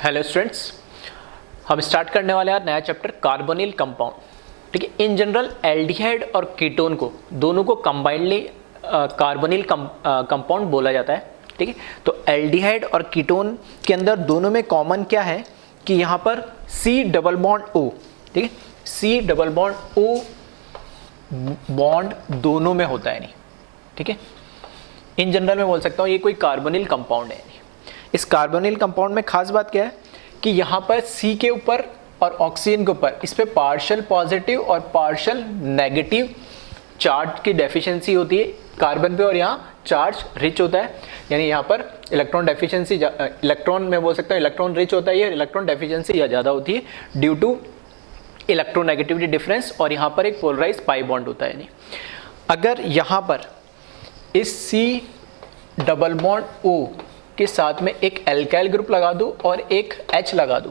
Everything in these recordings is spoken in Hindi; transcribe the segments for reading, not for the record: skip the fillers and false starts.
हेलो स्टूडेंट्स, हम स्टार्ट करने वाले हैं नया चैप्टर कार्बोनिल कंपाउंड। ठीक है, इन जनरल एल्डिहाइड और कीटोन को दोनों को कंबाइंडली कार्बोनिल कंपाउंड बोला जाता है। ठीक है, तो एल्डिहाइड और कीटोन के अंदर दोनों में कॉमन क्या है कि यहाँ पर C डबल बॉन्ड O, ठीक है, C double bond O bond दोनों में होता है नहीं। ठीक है, इन जनरल में बोल सकता हूँ ये कोई कार्बोनिल कंपाउंड है। इस कार्बोनिल कंपाउंड में खास बात क्या है कि यहाँ पर C के ऊपर और ऑक्सीजन के ऊपर इस पे पार्शियल पॉजिटिव और पार्शियल नेगेटिव चार्ज की डेफिशिएंसी होती है कार्बन पे, और यहाँ चार्ज रिच होता है, यानी यहाँ पर इलेक्ट्रॉन डेफिशिएंसी, इलेक्ट्रॉन में बोल सकता हूँ इलेक्ट्रॉन रिच होता है, ये इलेक्ट्रॉन डेफिशिएंसी ज़्यादा होती है ड्यू टू इलेक्ट्रोनेगेटिविटी डिफरेंस, और यहाँ पर एक पोलराइज पाई बॉन्ड होता है। नहीं, अगर यहाँ पर इस C डबल बॉन्ड O के साथ में एक एल्काइल ग्रुप लगा दूं और एक H लगा दूं,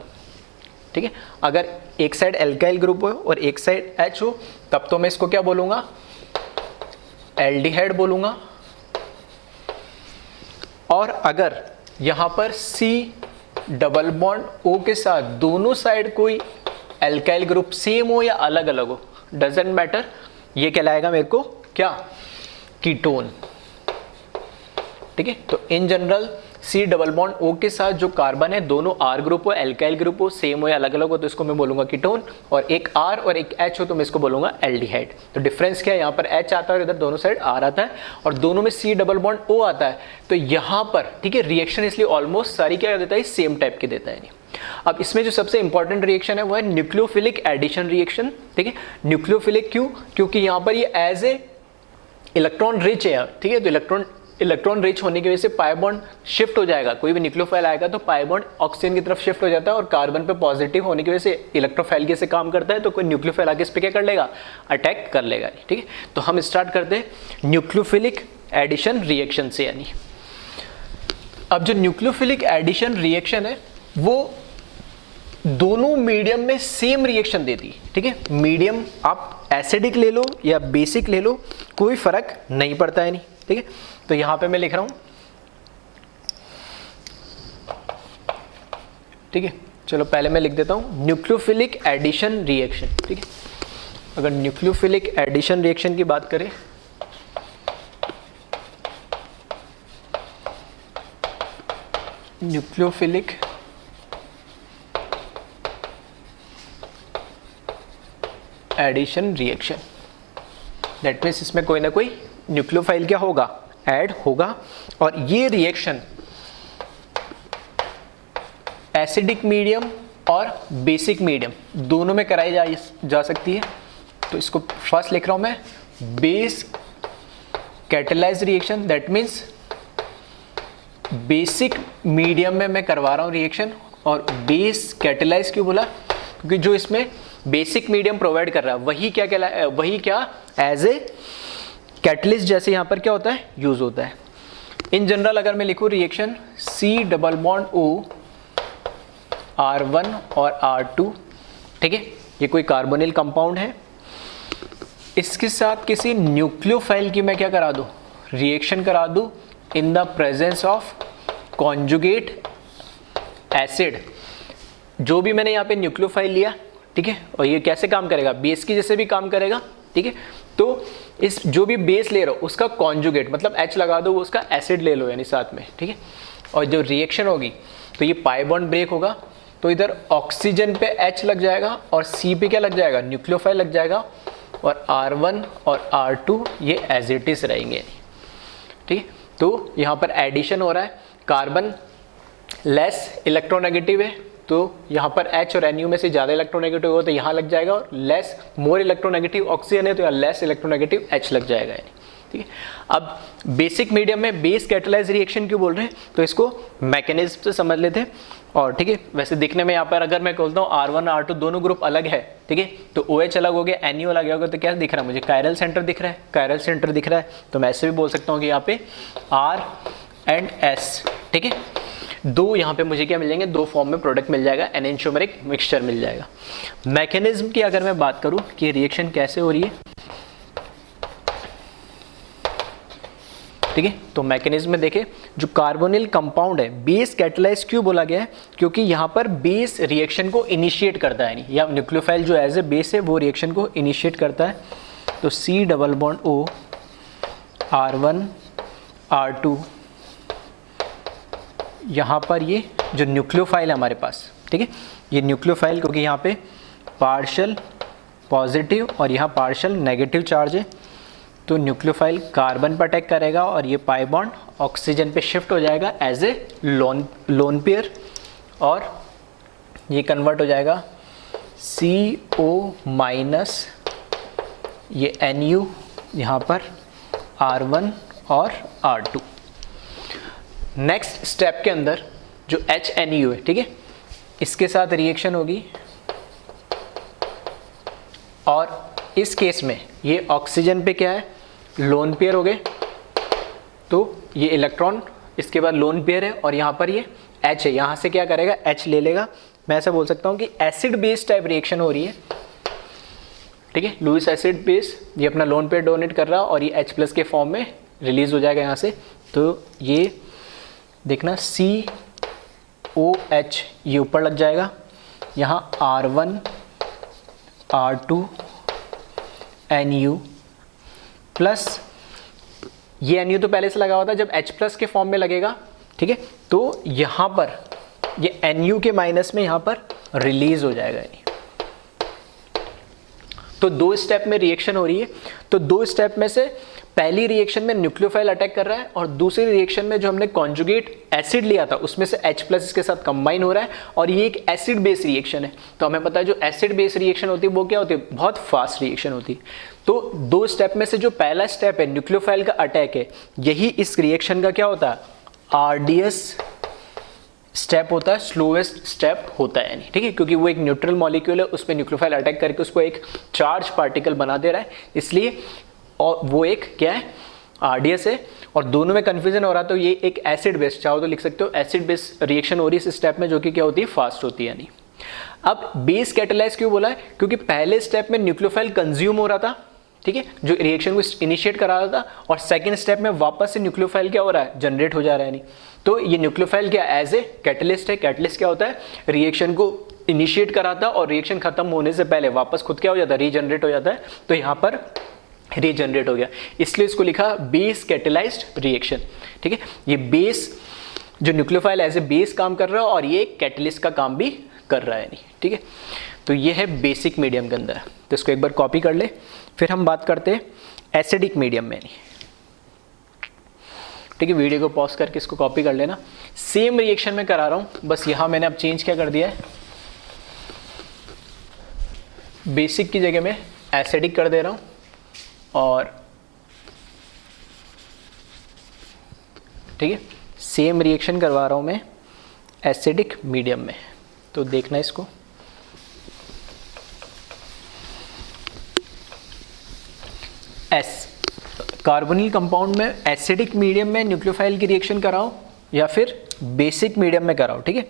ठीक है, अगर एक साइड एल्काइल ग्रुप हो और एक साइड H हो, तब तो मैं इसको क्या बोलूंगा, एल्डिहाइड बोलूंगा। और अगर यहां पर C डबल बॉन्ड O के साथ दोनों साइड कोई एल्काइल ग्रुप सेम हो या अलग अलग हो, डजेंट मैटर, ये कहलाएगा मेरे को क्या, कीटोन। ठीक है, तो in general C double bond O के साथ जो कार्बन है दोनों R ग्रुप हो, एल्काइल ग्रुप हो, सेम हो या अलग अलग हो, तो इसको मैं बोलूंगा कीटोन, और एक R और एक H हो तो मैं इसको बोलूंगा एल्डिहाइड। तो डिफरेंस क्या है, यहाँ पर H आता है और इधर दोनों साइड R आता है, और दोनों में C डबल बॉन्ड O आता है। तो यहाँ पर ठीक है, रिएक्शन इसलिए ऑलमोस्ट सारी क्या देता है, सेम टाइप के देता है। नहीं, अब इसमें जो सबसे इंपॉर्टेंट रिएक्शन है वो है न्यूक्लियोफिलिक एडिशन रिएक्शन। ठीक है, न्यूक्लियोफिलिक क्यों, क्योंकि यहाँ पर ये एज ए इलेक्ट्रॉन रिच है। ठीक है, तो इलेक्ट्रॉन रिच होने की वजह से पाई बॉन्ड शिफ्ट हो जाएगा, कोई भी न्यूक्लियोफाइल आएगा तो पाई बॉन्ड ऑक्सीजन की तरफ शिफ्ट हो जाता है, और कार्बन पे पॉजिटिव होने की वजह से इलेक्ट्रोफाइल के से काम करता है, तो कोई न्यूक्लियोफाइल आगे इस पे क्या कर लेगा, अटैक कर लेगा। ठीक है, तो हम स्टार्ट करते हैं न्यूक्लियोफिलिक एडिशन रिएक्शन से। यानी अब जो न्यूक्लियोफिलिक एडिशन रिएक्शन है वो दोनों मीडियम में सेम रिएक्शन देती है। ठीक है, मीडियम आप एसिडिक ले लो या बेसिक ले लो, कोई फर्क नहीं पड़ता है। नहीं, ठीक है, तो यहां पे मैं लिख रहा हूं, ठीक है, चलो पहले मैं लिख देता हूं न्यूक्लियोफिलिक एडिशन रिएक्शन। ठीक है, अगर न्यूक्लियोफिलिक एडिशन रिएक्शन की बात करें, nucleophilic addition reaction, that means इसमें कोई ना कोई न्यूक्लियोफाइल क्या होगा, ऐड होगा, और ये रिएक्शन एसिडिक मीडियम और बेसिक मीडियम दोनों में कराई जा सकती है। तो इसको फर्स्ट लिख रहा हूं मैं, base catalysed reaction, that means basic medium में मैं करवा रहा हूं रिएक्शन। और बेस कैटेलाइज क्यों बोला, क्योंकि जो इसमें बेसिक मीडियम प्रोवाइड कर रहा है वही क्या एज ए कैटलिस्ट जैसे यहाँ पर क्या होता है, यूज होता है। इन जनरल अगर मैं लिखूँ reaction C double bond O R1 और R2, ठीक है, ये कोई कार्बोनिल कंपाउंड है, इसके साथ किसी न्यूक्लियोफाइल की मैं क्या करा दूँ, रिएक्शन करा दूँ in the presence of conjugate acid. जो भी मैंने यहाँ पे न्यूक्लियोफाइल लिया, ठीक है, और ये कैसे काम करेगा, बेस की जैसे भी काम करेगा। ठीक है, तो इस जो भी बेस ले रहा हो उसका कॉन्जुगेट मतलब H लगा दो, उसका एसिड ले लो यानी साथ में। ठीक है, और जो रिएक्शन होगी तो ये पाई बॉन्ड ब्रेक होगा, तो इधर ऑक्सीजन पे H लग जाएगा और C पे क्या लग जाएगा, न्यूक्लियोफाइल लग जाएगा, और R1 और R2 ये एज इट इज रहेंगे। ठीक है, तो यहाँ पर एडिशन हो रहा है, कार्बन लेस इलेक्ट्रोनेगेटिव है तो यहाँ पर H और Nu में से ज़्यादा इलेक्ट्रोनेगेटिव हो तो यहाँ लग जाएगा, और लेस मोर इलेक्ट्रोनेगेटिव ऑक्सीजन है तो यहाँ लेस इलेक्ट्रोनेगेटिव H लग जाएगा। ठीक है, अब बेसिक मीडियम में बेस कैटेलाइज रिएक्शन क्यों बोल रहे हैं, तो इसको मैकेनिज्म से समझ लेते हैं। और ठीक है, वैसे दिखने में यहाँ पर अगर मैं बोलता हूँ R1 R2 दोनों ग्रुप अलग है, ठीक है, तो OH अलग हो गया, Nu अलग होगा, तो क्या दिख रहा है मुझे, कायरल सेंटर दिख रहा है, कायरल सेंटर दिख रहा है, तो मैं ऐसे भी बोल सकता हूँ कि यहाँ पे R एंड S। ठीक है, दो यहाँ पे मुझे क्या मिल जाएंगे, दो फॉर्म में प्रोडक्ट मिल जाएगा, एनेंटियोमेरिक मिक्सचर मिल जाएगा। मैकेनिज्म की अगर मैं बात करूँ कि रिएक्शन कैसे हो रही है, ठीक है। तो मैकेनिज्म में देखें, जो कार्बोनिल कंपाउंड है बेस कैटेलाइज क्यों बोला गया है, क्योंकि यहाँ पर बेस रिएक्शन को इनिशिएट करता है, या न्यूक्लियोफाइल जो एज ए बेस है वो रिएक्शन को इनिशिएट करता है। तो C double bond O R1 R2, यहाँ पर ये जो न्यूक्लियोफाइल है हमारे पास, ठीक है, ये न्यूक्लियोफाइल क्योंकि यहाँ पे पार्शियल पॉजिटिव और यहाँ पार्शियल नेगेटिव चार्ज है, तो न्यूक्लियोफाइल कार्बन पर अटैक करेगा और ये पाई बॉन्ड ऑक्सीजन पे शिफ्ट हो जाएगा एज ए लोन पेयर, और ये कन्वर्ट हो जाएगा CO माइनस ये NU यहाँ पर R1 और R2। नेक्स्ट स्टेप के अंदर जो HNU है, ठीक है, इसके साथ रिएक्शन होगी और इस केस में ये ऑक्सीजन पे क्या है, लोन पेयर हो गए, तो ये इलेक्ट्रॉन इसके बाद लोन पेयर है और यहाँ पर ये H है, यहाँ से क्या करेगा, H ले लेगा। मैं ऐसा बोल सकता हूँ कि एसिड बेस टाइप रिएक्शन हो रही है, ठीक है, लुईस एसिड बेस, ये अपना लोन पेयर डोनेट कर रहा और ये H+ के फॉर्म में रिलीज हो जाएगा यहाँ से। तो ये देखना COH ये ऊपर लग जाएगा, यहाँ R1 R2 NU प्लस ये NU तो पहले से लगा हुआ था, जब H+ के फॉर्म में लगेगा, ठीक है, तो यहाँ पर ये NU के माइनस में यहाँ पर रिलीज हो जाएगा। तो दो स्टेप में रिएक्शन हो रही है, तो दो स्टेप में से पहली रिएक्शन में न्यूक्लियोफाइल अटैक कर रहा है और दूसरी रिएक्शन में जो हमने कॉन्जुगेट एसिड लिया था उसमें से H+ इसके साथ कंबाइन हो रहा है और ये एक एसिड बेस रिएक्शन है। तो हमें पता है जो एसिड बेस रिएक्शन होती है वो क्या होती है, बहुत फास्ट रिएक्शन होती है। तो दो स्टेप में से जो पहला स्टेप है न्यूक्लियोफाइल का अटैक है, यही इस रिएक्शन का क्या होता है, RDS स्टेप होता है, स्लोएस्ट स्टेप होता है, ठीक है, क्योंकि वो एक न्यूट्रल मॉलिक्यूल है, उस पर न्यूक्लियोफाइल अटैक करके उसको एक चार्ज पार्टिकल बना दे रहा है, इसलिए और वो एक क्या है, RDS है। और दोनों में कंफ्यूजन हो रहा, तो ये एक एसिड बेस, चाहो तो लिख सकते हो एसिड बेस रिएक्शन हो रही है इस स्टेप में, जो कि क्या होती है, फास्ट होती है। नहीं, अब बेस कैटेलाइज क्यों बोला है, क्योंकि पहले स्टेप में न्यूक्लियोफाइल कंज्यूम हो रहा था, ठीक है, जो रिएक्शन को इनिशिएट करा रहा था, और सेकंड स्टेप में वापस से न्यूक्लियोफाइल क्या हो रहा है, जनरेट हो जा रहा है। नहीं, तो ये न्यूक्लियोफाइल क्या एज ए कैटलिस्ट है। कैटलिस्ट क्या होता है, रिएक्शन को इनिशिएट कराता और रिएक्शन खत्म होने से पहले वापस खुद क्या हो जाता है, रीजनरेट हो जाता है। तो यहाँ पर रीजनरेट हो गया, इसलिए इसको लिखा बेस कैटेलाइज्ड रिएक्शन, ठीक है। ये बेस जो न्यूक्लियोफाइल एज ए बेस काम कर रहा है और ये कैटलिस्ट का काम भी कर रहा है, नहीं, ठीक है। तो ये है बेसिक मीडियम के अंदर, तो इसको एक बार कॉपी कर ले, फिर हम बात करते हैं एसिडिक मीडियम में। नहीं, ठीक है, वीडियो को पॉज करके इसको कॉपी कर लेना। सेम रिएक्शन में करा रहा हूं, बस यहां मैंने अब चेंज क्या कर दिया है, बेसिक की जगह में एसिडिक कर दे रहा हूं, और ठीक है, सेम रिएक्शन करवा रहा हूं मैं एसिडिक मीडियम में। तो देखना इसको, कार्बोनिल कंपाउंड में एसिडिक मीडियम में न्यूक्लियोफाइल की रिएक्शन कराओ या फिर बेसिक मीडियम में कराओ, ठीक है,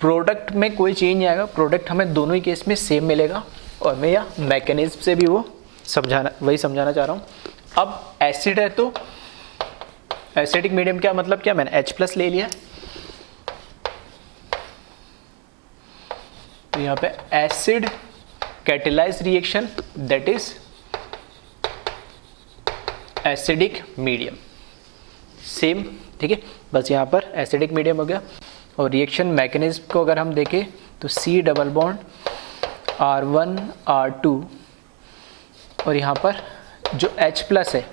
प्रोडक्ट में कोई चेंज नहीं आएगा, प्रोडक्ट हमें दोनों ही केस में सेम मिलेगा। और मैं यह मैकेनिज्म से भी वो वही समझाना चाह रहा हूँ। अब एसिड है तो एसिडिक मीडियम क्या मतलब, क्या मैंने H+ ले लिया, तो यहाँ पे acid catalysed reaction that is acidic medium, same, ठीक है, बस यहाँ पर एसिडिक मीडियम हो गया। और रिएक्शन मैकेनिज्म को अगर हम देखें तो C double bond R1 R2 और यहाँ पर जो H+ है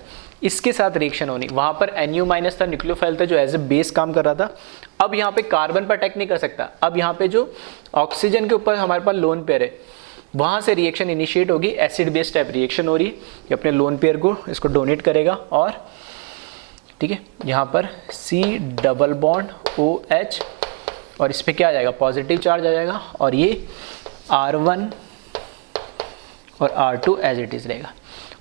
इसके साथ रिएक्शन होनी, वहाँ पर NU- था, न्यूक्लियोफाइल था जो एज ए बेस काम कर रहा था। अब यहाँ पे कार्बन पर अटैक नहीं कर सकता, अब यहाँ पे जो ऑक्सीजन के ऊपर हमारे पास लोन पेयर है वहाँ से रिएक्शन इनिशिएट होगी, एसिड बेस टाइप रिएक्शन हो रही है, ये अपने लोन पेयर को इसको डोनेट करेगा और ठीक है, यहाँ पर C डबल बॉन्ड OH और इस पर क्या आ जाएगा, पॉजिटिव चार्ज आ जाएगा और ये R1 और R2 एज इट इज़ रहेगा।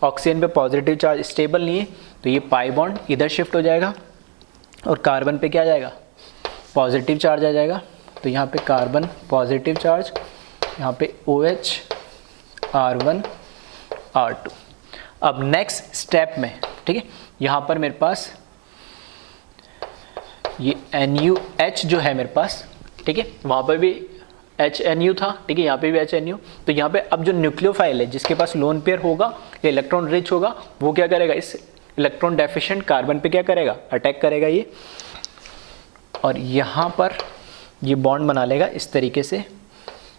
ऑक्सीजन पे पॉजिटिव चार्ज स्टेबल नहीं है तो ये पाई बॉन्ड इधर शिफ्ट हो जाएगा और कार्बन पे क्या आ जाएगा, पॉजिटिव चार्ज आ जाएगा। तो यहाँ पे कार्बन पॉजिटिव चार्ज, यहाँ पे OH R1 R2। अब नेक्स्ट स्टेप में ठीक है, यहाँ पर मेरे पास ये NuH जो है मेरे पास, ठीक है, वहाँ पर भी HNu था, ठीक है, यहाँ पे भी HNu। तो यहाँ पे अब जो न्यूक्लियोफाइल है जिसके पास लोन पेयर होगा या इलेक्ट्रॉन रिच होगा, वो क्या करेगा, इस इलेक्ट्रॉन डेफिशिएंट कार्बन पे क्या करेगा, अटैक करेगा ये, और यहाँ पर ये बॉन्ड बना लेगा इस तरीके से,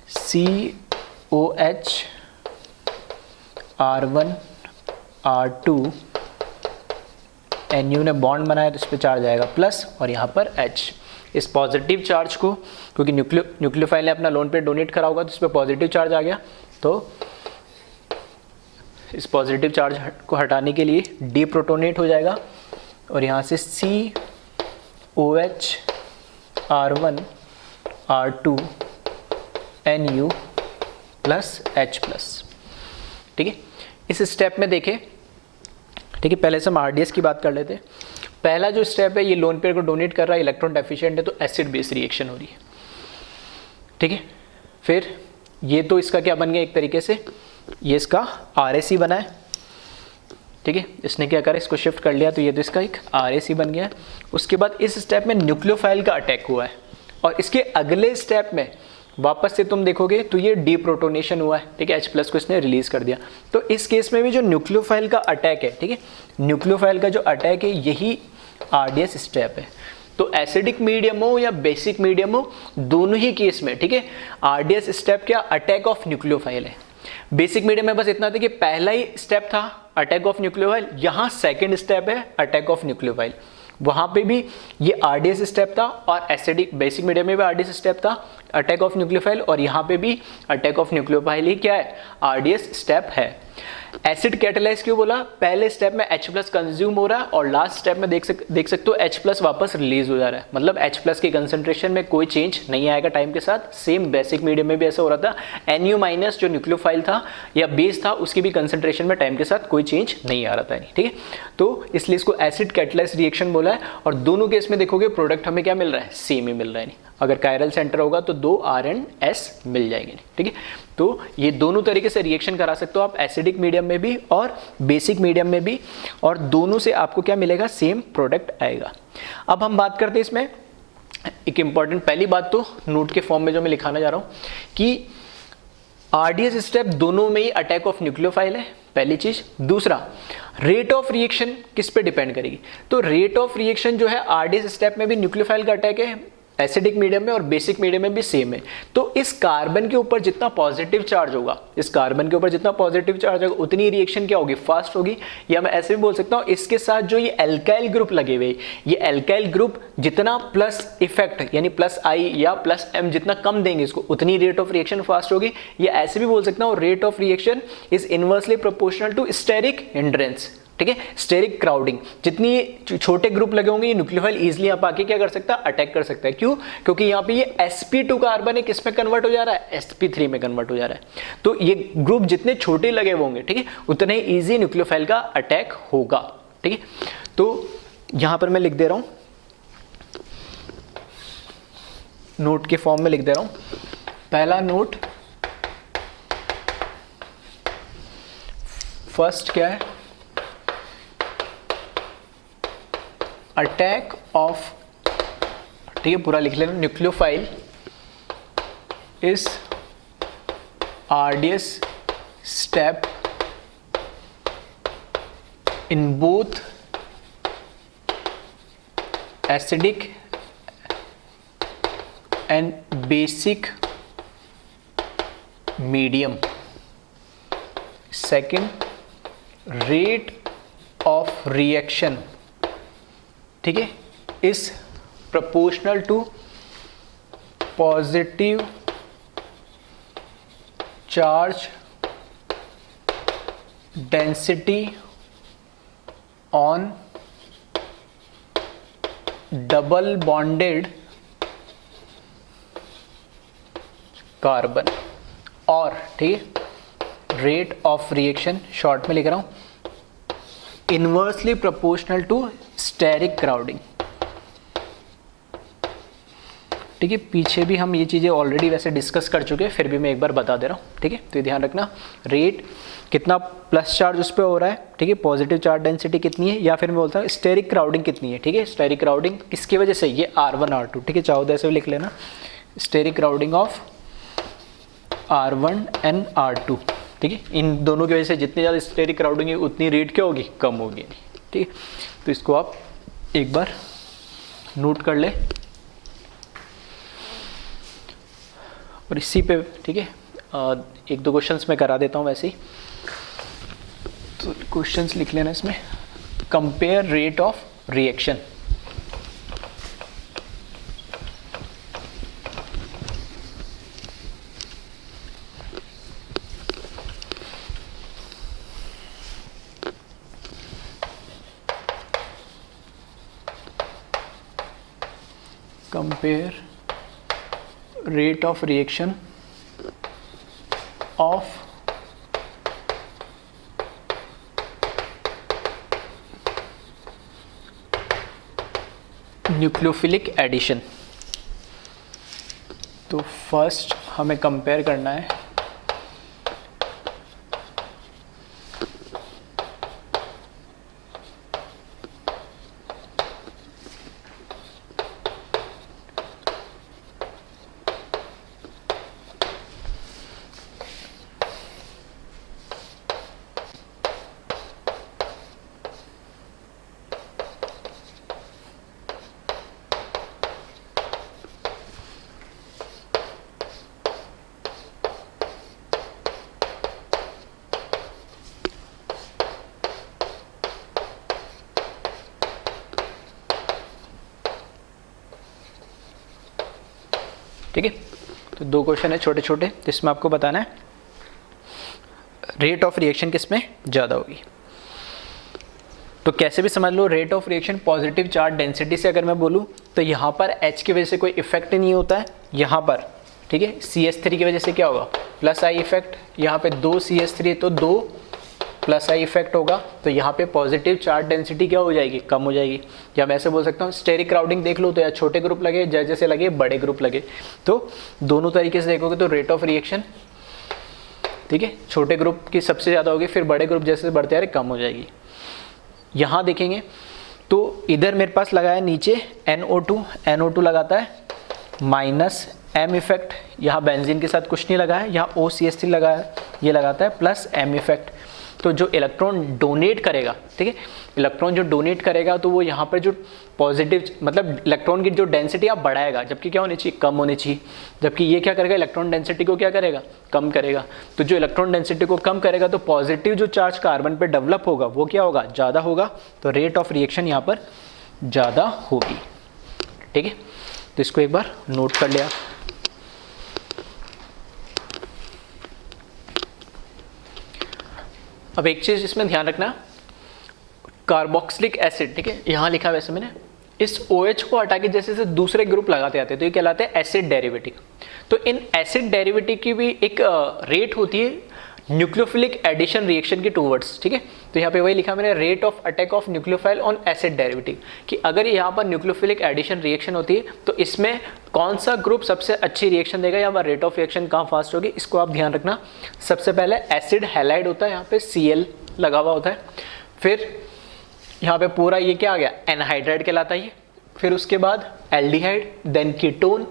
COH R1 R2 NU ने बॉन्ड बनाया तो इस पर चार्ज आएगा प्लस, और यहाँ पर H। इस पॉजिटिव चार्ज को, क्योंकि न्यूक्लियोफाइल ने अपना लोन पेयर डोनेट करा होगा तो इस पर पॉजिटिव चार्ज आ गया, तो इस पॉजिटिव चार्ज को हटाने के लिए डीप्रोटोनेट हो जाएगा, और यहाँ से COH R1 R2 NU plus H plus, ठीक है। इस स्टेप में देखें, ठीक है, पहले से हम RDS की बात कर लेते हैं। पहला जो स्टेप है, ये लोन पेयर को डोनेट कर रहा है, इलेक्ट्रॉन डेफिशिएंट है, तो एसिड बेस रिएक्शन हो रही है, ठीक है। फिर ये तो इसका क्या बन गया, एक तरीके से ये इसका RAC बना है, ठीक है, इसने क्या करा, इसको शिफ्ट कर लिया, तो ये तो इसका एक RAC बन गया है। उसके बाद इस स्टेप में न्यूक्लियोफाइल का अटैक हुआ है, और इसके अगले स्टेप में वापस से तुम देखोगे तो ये डीप्रोटोनेशन हुआ है, ठीक है, H प्लस को इसने रिलीज कर दिया। तो इस केस में भी जो न्यूक्लियोफाइल का अटैक है, ठीक है, न्यूक्लियोफाइल का जो अटैक है यही RDS स्टेप है। तो एसिडिक मीडियम हो या बेसिक मीडियम हो, दोनों ही केस में, ठीक है, RDS स्टेप क्या, अटैक ऑफ न्यूक्लियोफाइल है। बेसिक मीडियम में बस इतना था कि पहला ही स्टेप था अटैक ऑफ न्यूक्लियोफाइल, यहाँ सेकेंड स्टेप है अटैक ऑफ न्यूक्लियोफाइल। वहाँ पे भी ये RDS स्टेप था, और एसिडिक बेसिक मीडियम में भी RDS स्टेप था अटैक ऑफ न्यूक्लियोफाइल, और यहाँ पे भी अटैक ऑफ न्यूक्लियोफाइल ही क्या है, RDS स्टेप है। एसिड कैटेलाइज क्यों बोला, पहले स्टेप में H प्लस कंज्यूम हो रहा है, और लास्ट स्टेप में देख सकते हो H प्लस वापस रिलीज हो जा रहा है, मतलब H प्लस की कंसंट्रेशन में कोई चेंज नहीं आएगा टाइम के साथ। सेम बेसिक मीडियम में भी ऐसा हो रहा था, NU माइनस जो न्यूक्लियोफाइल था या बेस था, उसकी भी कंसंट्रेशन में टाइम के साथ कोई चेंज नहीं आ रहा था, ठीक है। तो इसलिए इसको एसिड कैटेलाइज रिएक्शन बोला है, और दोनों केस में देखोगे प्रोडक्ट हमें क्या मिल रहा है, सेम ही मिल रहा है। नहीं, अगर कायरल सेंटर होगा तो 2 R and S मिल जाएंगे, ठीक है। तो ये दोनों तरीके से रिएक्शन करा सकते हो आप, एसिडिक मीडियम में भी और बेसिक मीडियम में भी, और दोनों से आपको क्या मिलेगा, सेम प्रोडक्ट आएगा। अब हम बात करते हैं इसमें एक इंपॉर्टेंट, पहली बात तो नोट के फॉर्म में जो मैं लिखाना जा रहा हूं कि RDS स्टेप दोनों में ही अटैक ऑफ न्यूक्लियोफाइल है, पहली चीज। दूसरा, रेट ऑफ रिएक्शन किस पे डिपेंड करेगी, तो रेट ऑफ रिएक्शन जो है RDS स्टेप में भी न्यूक्लियोफाइल का अटैक है, एसिडिक मीडियम में और बेसिक मीडियम में भी सेम है। तो इस कार्बन के ऊपर जितना पॉजिटिव चार्ज होगा, इस कार्बन के ऊपर जितना पॉजिटिव चार्ज होगा, उतनी रिएक्शन क्या होगी, फास्ट होगी। या मैं ऐसे भी बोल सकता हूँ, इसके साथ जो ये एल्काइल ग्रुप लगे हुए, ये एल्काइल ग्रुप जितना प्लस इफेक्ट यानी प्लस I या प्लस M जितना कम देंगे इसको, उतनी रेट ऑफ रिएक्शन फास्ट होगी। या ऐसे भी बोल सकता हूँ, rate of reaction is inversely proportional to steric hindrance, ठीक है, स्टेरिक क्राउडिंग। जितनी छोटे ग्रुप लगे होंगे, ये न्यूक्लियोफाइल इजीली यहाँ आके क्या कर सकता है, अटैक कर सकता है। क्यों, क्योंकि यहाँ पे ये sp2 कार्बन है, किस में कन्वर्ट हो जा रहा है, sp3 में कन्वर्ट हो जा रहा है। तो ये ग्रुप जितने छोटे लगे होंगे, ठीक है, उतने ही ईजी न्यूक्लियोफाइल का अटैक होगा, ठीक है। तो यहां पर मैं लिख दे रहा हूं, नोट के फॉर्म में लिख दे रहा हूं। पहला नोट, फर्स्ट क्या है, अटैक ऑफ, ठीक है, पूरा लिख लेना, nucleophile is RDS step in both acidic and basic medium. Second, rate of reaction, ठीक है, is proportional to positive charge density on double bonded carbon, और ठीक है, रेट ऑफ रिएक्शन शॉर्ट में लिख रहा हूं, inversely proportional to steric crowding. ठीक है, पीछे भी हम ये चीज़ें ऑलरेडी वैसे डिस्कस कर चुके हैं, फिर भी मैं एक बार बता दे रहा हूँ। ठीक है, तो ये ध्यान रखना, रेट कितना प्लस चार्ज उस पर हो रहा है, ठीक है, पॉजिटिव चार्ज डेंसिटी कितनी है, या फिर मैं बोलता हूँ स्टेरिक क्राउडिंग कितनी है। ठीक है, स्टेरिक क्राउडिंग किसकी वजह से, ये R1 R2, ठीक है, चाहो तो ऐसे भी लिख लेना, steric crowding of R1 and R2। ठीक है, इन दोनों की वजह से जितनी ज़्यादा स्टेरिक क्राउडिंग है उतनी रेट क्या होगी, कम होगी। ठीक है, तो इसको आप एक बार नोट कर ले। और इसी पे ठीक है, एक दो क्वेश्चंस मैं करा देता हूँ वैसे ही, तो क्वेश्चंस लिख लेना इसमें। Compare rate of reaction, compare rate of reaction of nucleophilic addition. तो फर्स्ट हमें कंपेयर करना है ठीक है, तो दो क्वेश्चन है छोटे छोटे, जिसमें आपको बताना है रेट ऑफ रिएक्शन किस में ज़्यादा होगी। तो कैसे भी समझ लो, rate of reaction positive charge density से अगर मैं बोलूँ तो यहाँ पर H की वजह से कोई इफेक्ट नहीं होता है, यहाँ पर ठीक है CH3 की वजह से क्या होगा, प्लस I इफेक्ट, यहाँ पे 2 CH3 तो 2 प्लस I इफेक्ट होगा, तो यहाँ पे पॉजिटिव चार्ज डेंसिटी क्या हो जाएगी, कम हो जाएगी। या मैं ऐसे बोल सकता हूँ स्टेरिक क्राउडिंग देख लो, तो या छोटे ग्रुप लगे जैसे लगे बड़े ग्रुप लगे, तो दोनों तरीके से देखोगे तो रेट ऑफ रिएक्शन ठीक है छोटे ग्रुप की सबसे ज़्यादा होगी, फिर बड़े ग्रुप जैसे बढ़ते आ रहे कम हो जाएगी। यहाँ देखेंगे तो इधर मेरे पास लगा है नीचे NO2 लगाता है माइनस M इफेक्ट, यहाँ बेंजीन के साथ कुछ नहीं लगा है, यहाँ OCH3 लगा है, ये लगाता है प्लस M इफेक्ट। तो जो इलेक्ट्रॉन डोनेट करेगा, ठीक है, इलेक्ट्रॉन जो डोनेट करेगा तो वो यहाँ पर जो पॉजिटिव मतलब इलेक्ट्रॉन की जो डेंसिटी आप बढ़ाएगा, जबकि क्या होनी चाहिए, कम होनी चाहिए। जबकि ये क्या करेगा, इलेक्ट्रॉन डेंसिटी को क्या करेगा, कम करेगा। तो जो इलेक्ट्रॉन डेंसिटी को कम करेगा तो पॉजिटिव जो चार्ज कार्बन पे डेवलप होगा वो क्या होगा, ज़्यादा होगा, तो रेट ऑफ रिएक्शन यहाँ पर ज़्यादा होगी। ठीक है, तो इसको एक बार नोट कर लिया। अब एक चीज़ इसमें ध्यान रखना, कार्बोक्सिलिक एसिड, ठीक है यहाँ लिखा है वैसे मैंने, इस OH को हटा के जैसे जैसे दूसरे ग्रुप लगाते आते हैं तो ये कहलाते हैं एसिड डेरिवेटिव। तो इन एसिड डेरिवेटिव की भी एक रेट होती है न्यूक्लियोफिलिक एडिशन रिएक्शन की टूवर्ड्स। ठीक है, तो यहाँ पे वही लिखा मैंने, rate of attack of nucleophile on acid derivative, कि अगर यहाँ पर न्यूक्लियोफिलिक एडिशन रिएक्शन होती है तो इसमें कौन सा ग्रुप सबसे अच्छी रिएक्शन देगा या रेट ऑफ रिएक्शन कहाँ फास्ट होगी, इसको आप ध्यान रखना। सबसे पहले एसिड हैलाइड होता है, यहाँ पे Cl लगा हुआ होता है, फिर यहाँ पे पूरा ये क्या आ गया, एनहाइड्राइड कहलाता है, फिर उसके बाद एल्डिहाइड, देन कीटोन,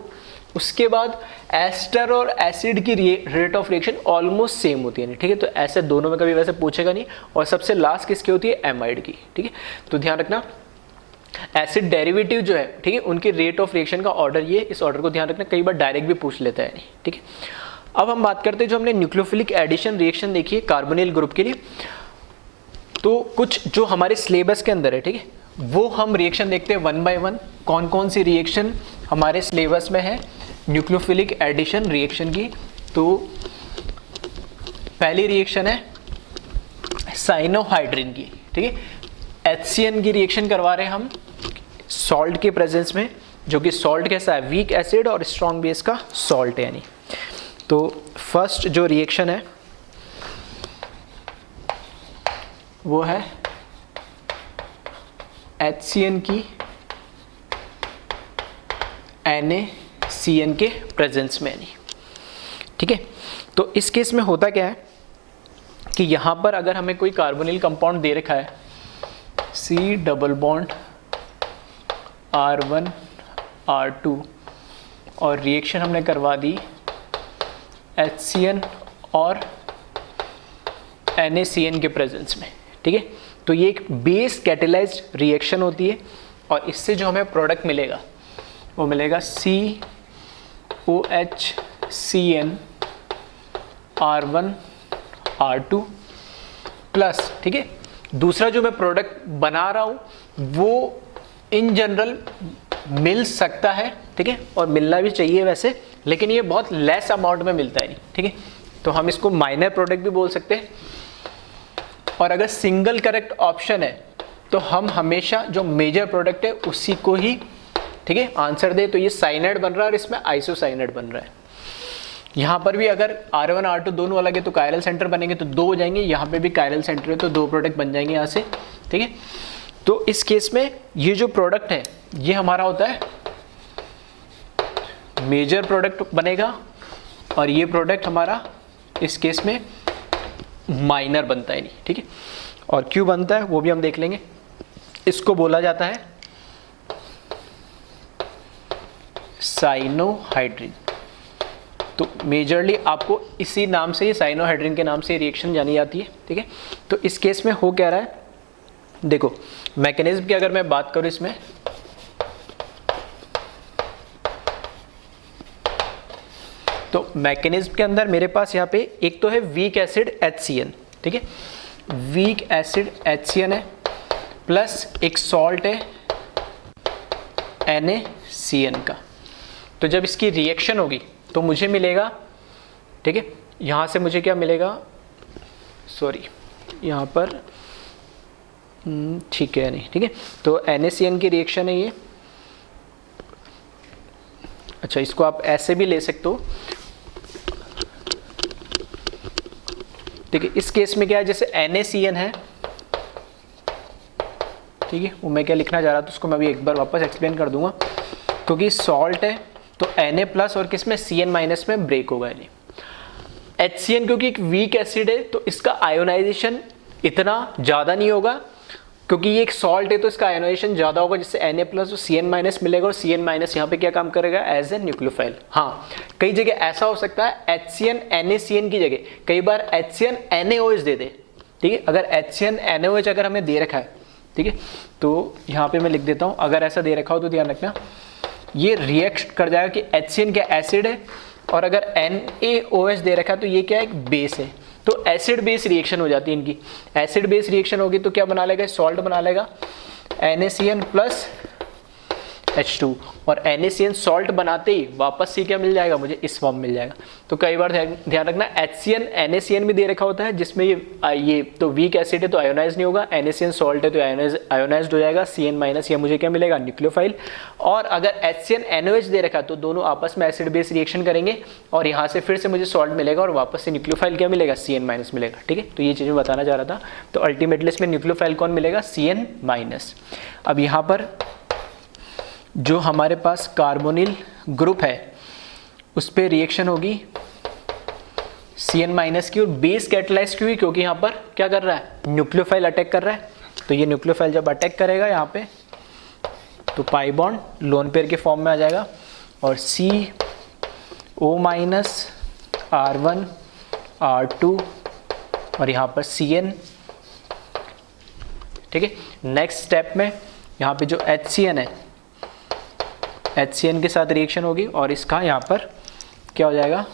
उसके बाद एस्टर और एसिड की rate of reaction almost same होती है। ठीक है, तो ऐसे दोनों में कभी वैसे पूछेगा नहीं। और सबसे लास्ट किसकी होती है, एमाइड की। ठीक है, तो ध्यान रखना एसिड डेरिवेटिव जो है, ठीक है, उनकी रेट ऑफ रिएक्शन का ऑर्डर ये, इस ऑर्डर को ध्यान रखना, कई बार डायरेक्ट भी पूछ लेता है। ठीक है, अब हम बात करते हैं जो हमने न्यूक्लियोफिलिक एडिशन रिएक्शन देखी है कार्बोनिल ग्रुप के लिए, तो कुछ जो हमारे सिलेबस के अंदर है, ठीक है, वो हम रिएक्शन देखते हैं 1 बाय 1। कौन कौन सी रिएक्शन हमारे सिलेबस में है न्यूक्लियोफिलिक एडिशन रिएक्शन की। तो पहली रिएक्शन है साइनोहाइड्रिन की। ठीक है, HCN की रिएक्शन करवा रहे हैं हम सॉल्ट के प्रेजेंस में, जो कि सॉल्ट कैसा है, वीक एसिड और स्ट्रॉन्ग बेस का सॉल्ट है यानी। तो फर्स्ट जो रिएक्शन है वो है HCN की Na CN के प्रेजेंस में नहीं। ठीक है, तो इस केस में होता क्या है कि यहाँ पर अगर हमें कोई कार्बोनिल कंपाउंड दे रखा है C double bond R1 R2 और रिएक्शन हमने करवा दी HCN और NaCN के प्रेजेंस में। ठीक है, तो ये एक बेस कैटेलाइज्ड रिएक्शन होती है और इससे जो हमें प्रोडक्ट मिलेगा वो मिलेगा COHCN R1 R2 प्लस। ठीक है, दूसरा जो मैं प्रोडक्ट बना रहा हूँ वो इन जनरल मिल सकता है, ठीक है, और मिलना भी चाहिए वैसे, लेकिन ये बहुत लेस अमाउंट में मिलता है नहीं। ठीक है, तो हम इसको माइनर प्रोडक्ट भी बोल सकते हैं। और अगर सिंगल करेक्ट ऑप्शन है तो हम हमेशा जो मेजर प्रोडक्ट है उसी को ही, ठीक है, आंसर दे। तो ये साइनाइड बन रहा है और इसमें आइसोसाइनाइड बन रहा है। यहाँ पर भी अगर R1 R2 दोनों अलग है तो कायरल सेंटर बनेंगे तो 2 हो जाएंगे, यहाँ पे भी कायरल सेंटर है तो 2 प्रोडक्ट बन जाएंगे यहाँ से। ठीक है, तो इस केस में ये जो प्रोडक्ट है ये हमारा होता है मेजर प्रोडक्ट बनेगा और ये प्रोडक्ट हमारा इस केस में माइनर बनता है नहीं। ठीक है, और क्यों बनता है वो भी हम देख लेंगे। इसको बोला जाता है साइनोहाइड्रिन। तो मेजरली आपको इसी नाम से, ये साइनोहाइड्रिन के नाम से रिएक्शन जानी जाती है। ठीक है, तो इस केस में हो क्या रहा है, देखो मैकेनिज्म की अगर मैं बात करूं इसमें, तो मैकेनिज्म के अंदर मेरे पास यहाँ पे एक तो है वीक एसिड HCN। ठीक है, वीक एसिड HCN है प्लस एक सॉल्ट है NaCN का। तो जब इसकी रिएक्शन होगी तो मुझे मिलेगा, ठीक है, यहाँ से मुझे क्या मिलेगा, सॉरी यहाँ पर ठीक है नहीं, ठीक है, तो NaCN की रिएक्शन है ये। अच्छा, इसको आप ऐसे भी ले सकते हो। ठीक है, इस केस में क्या है, जैसे NaCN है, ठीक है, वो मैं क्या लिखना चाह रहा था उसको मैं अभी एक बार वापस एक्सप्लेन कर दूंगा। क्योंकि सॉल्ट है तो Na प्लस और किस में Cn माइनस में ब्रेक होगा नहीं। HCN क्योंकि एक वीक एसिड है तो इसका आयोनाइजेशन इतना ज़्यादा नहीं होगा, क्योंकि ये एक सॉल्ट है तो इसका आयोनाइजेशन ज़्यादा होगा, जिससे Na प्लस और Cn माइनस मिलेगा और Cn माइनस यहाँ पे क्या काम करेगा, एज ए न्यूक्लियोफाइल। हाँ, कई जगह ऐसा हो सकता है HCN NaCN की जगह कई बार HCN NaOH दे दे। ठीक है, अगर HCN NaOH अगर हमें दे रखा है, ठीक है, तो यहाँ पे मैं लिख देता हूँ, अगर ऐसा दे रखा हो तो ध्यान रखना ये रिएक्ट कर जाएगा कि HCN क्या एसिड है और अगर NaOH दे रखा है तो ये क्या है, एक बेस है। तो एसिड बेस रिएक्शन हो जाती है इनकी। एसिड बेस रिएक्शन होगी तो क्या बना लेगा, सॉल्ट बना लेगा NaCN प्लस H2 और NaCN सॉल्ट बनाते ही वापस से क्या मिल जाएगा, मुझे इस फॉर्म मिल जाएगा। तो कई बार ध्यान रखना HCN NaCN भी दे रखा होता है जिसमें ये तो वीक एसिड है तो आयोनाइज नहीं होगा, NaCN सॉल्ट है तो आयोनाइज्ड हो जाएगा, Cn माइनस या मुझे क्या मिलेगा, न्यूक्लियोफाइल। और अगर HCN NaOH दे रखा तो दोनों आपस में एसिड बेस रिएक्शन करेंगे और यहाँ से फिर से मुझे सॉल्ट मिलेगा और वापस से न्यूक्लियोफाइल क्या मिलेगा, Cn माइनस मिलेगा। ठीक है, तो ये चीज़ मैं बताना चाह रहा था। तो अल्टीमेटली इसमें न्यूक्लियोफाइल कौन मिलेगा, Cn माइनस। अब यहाँ पर जो हमारे पास कार्बोनिल ग्रुप है उस पर रिएक्शन होगी Cn माइनस की और बेस कैटेलाइज क्यों हुई, क्योंकि यहाँ पर क्या कर रहा है, न्यूक्लियोफाइल अटैक कर रहा है। तो ये न्यूक्लियोफाइल जब अटैक करेगा यहाँ पे तो पाई बॉन्ड लोन पेयर के फॉर्म में आ जाएगा और CO माइनस R1 R2 और यहाँ पर Cn। ठीक है, नेक्स्ट स्टेप में यहाँ पे जो HCN है HCN के साथ रिएक्शन होगी और इसका यहाँ पर क्या हो जाएगा,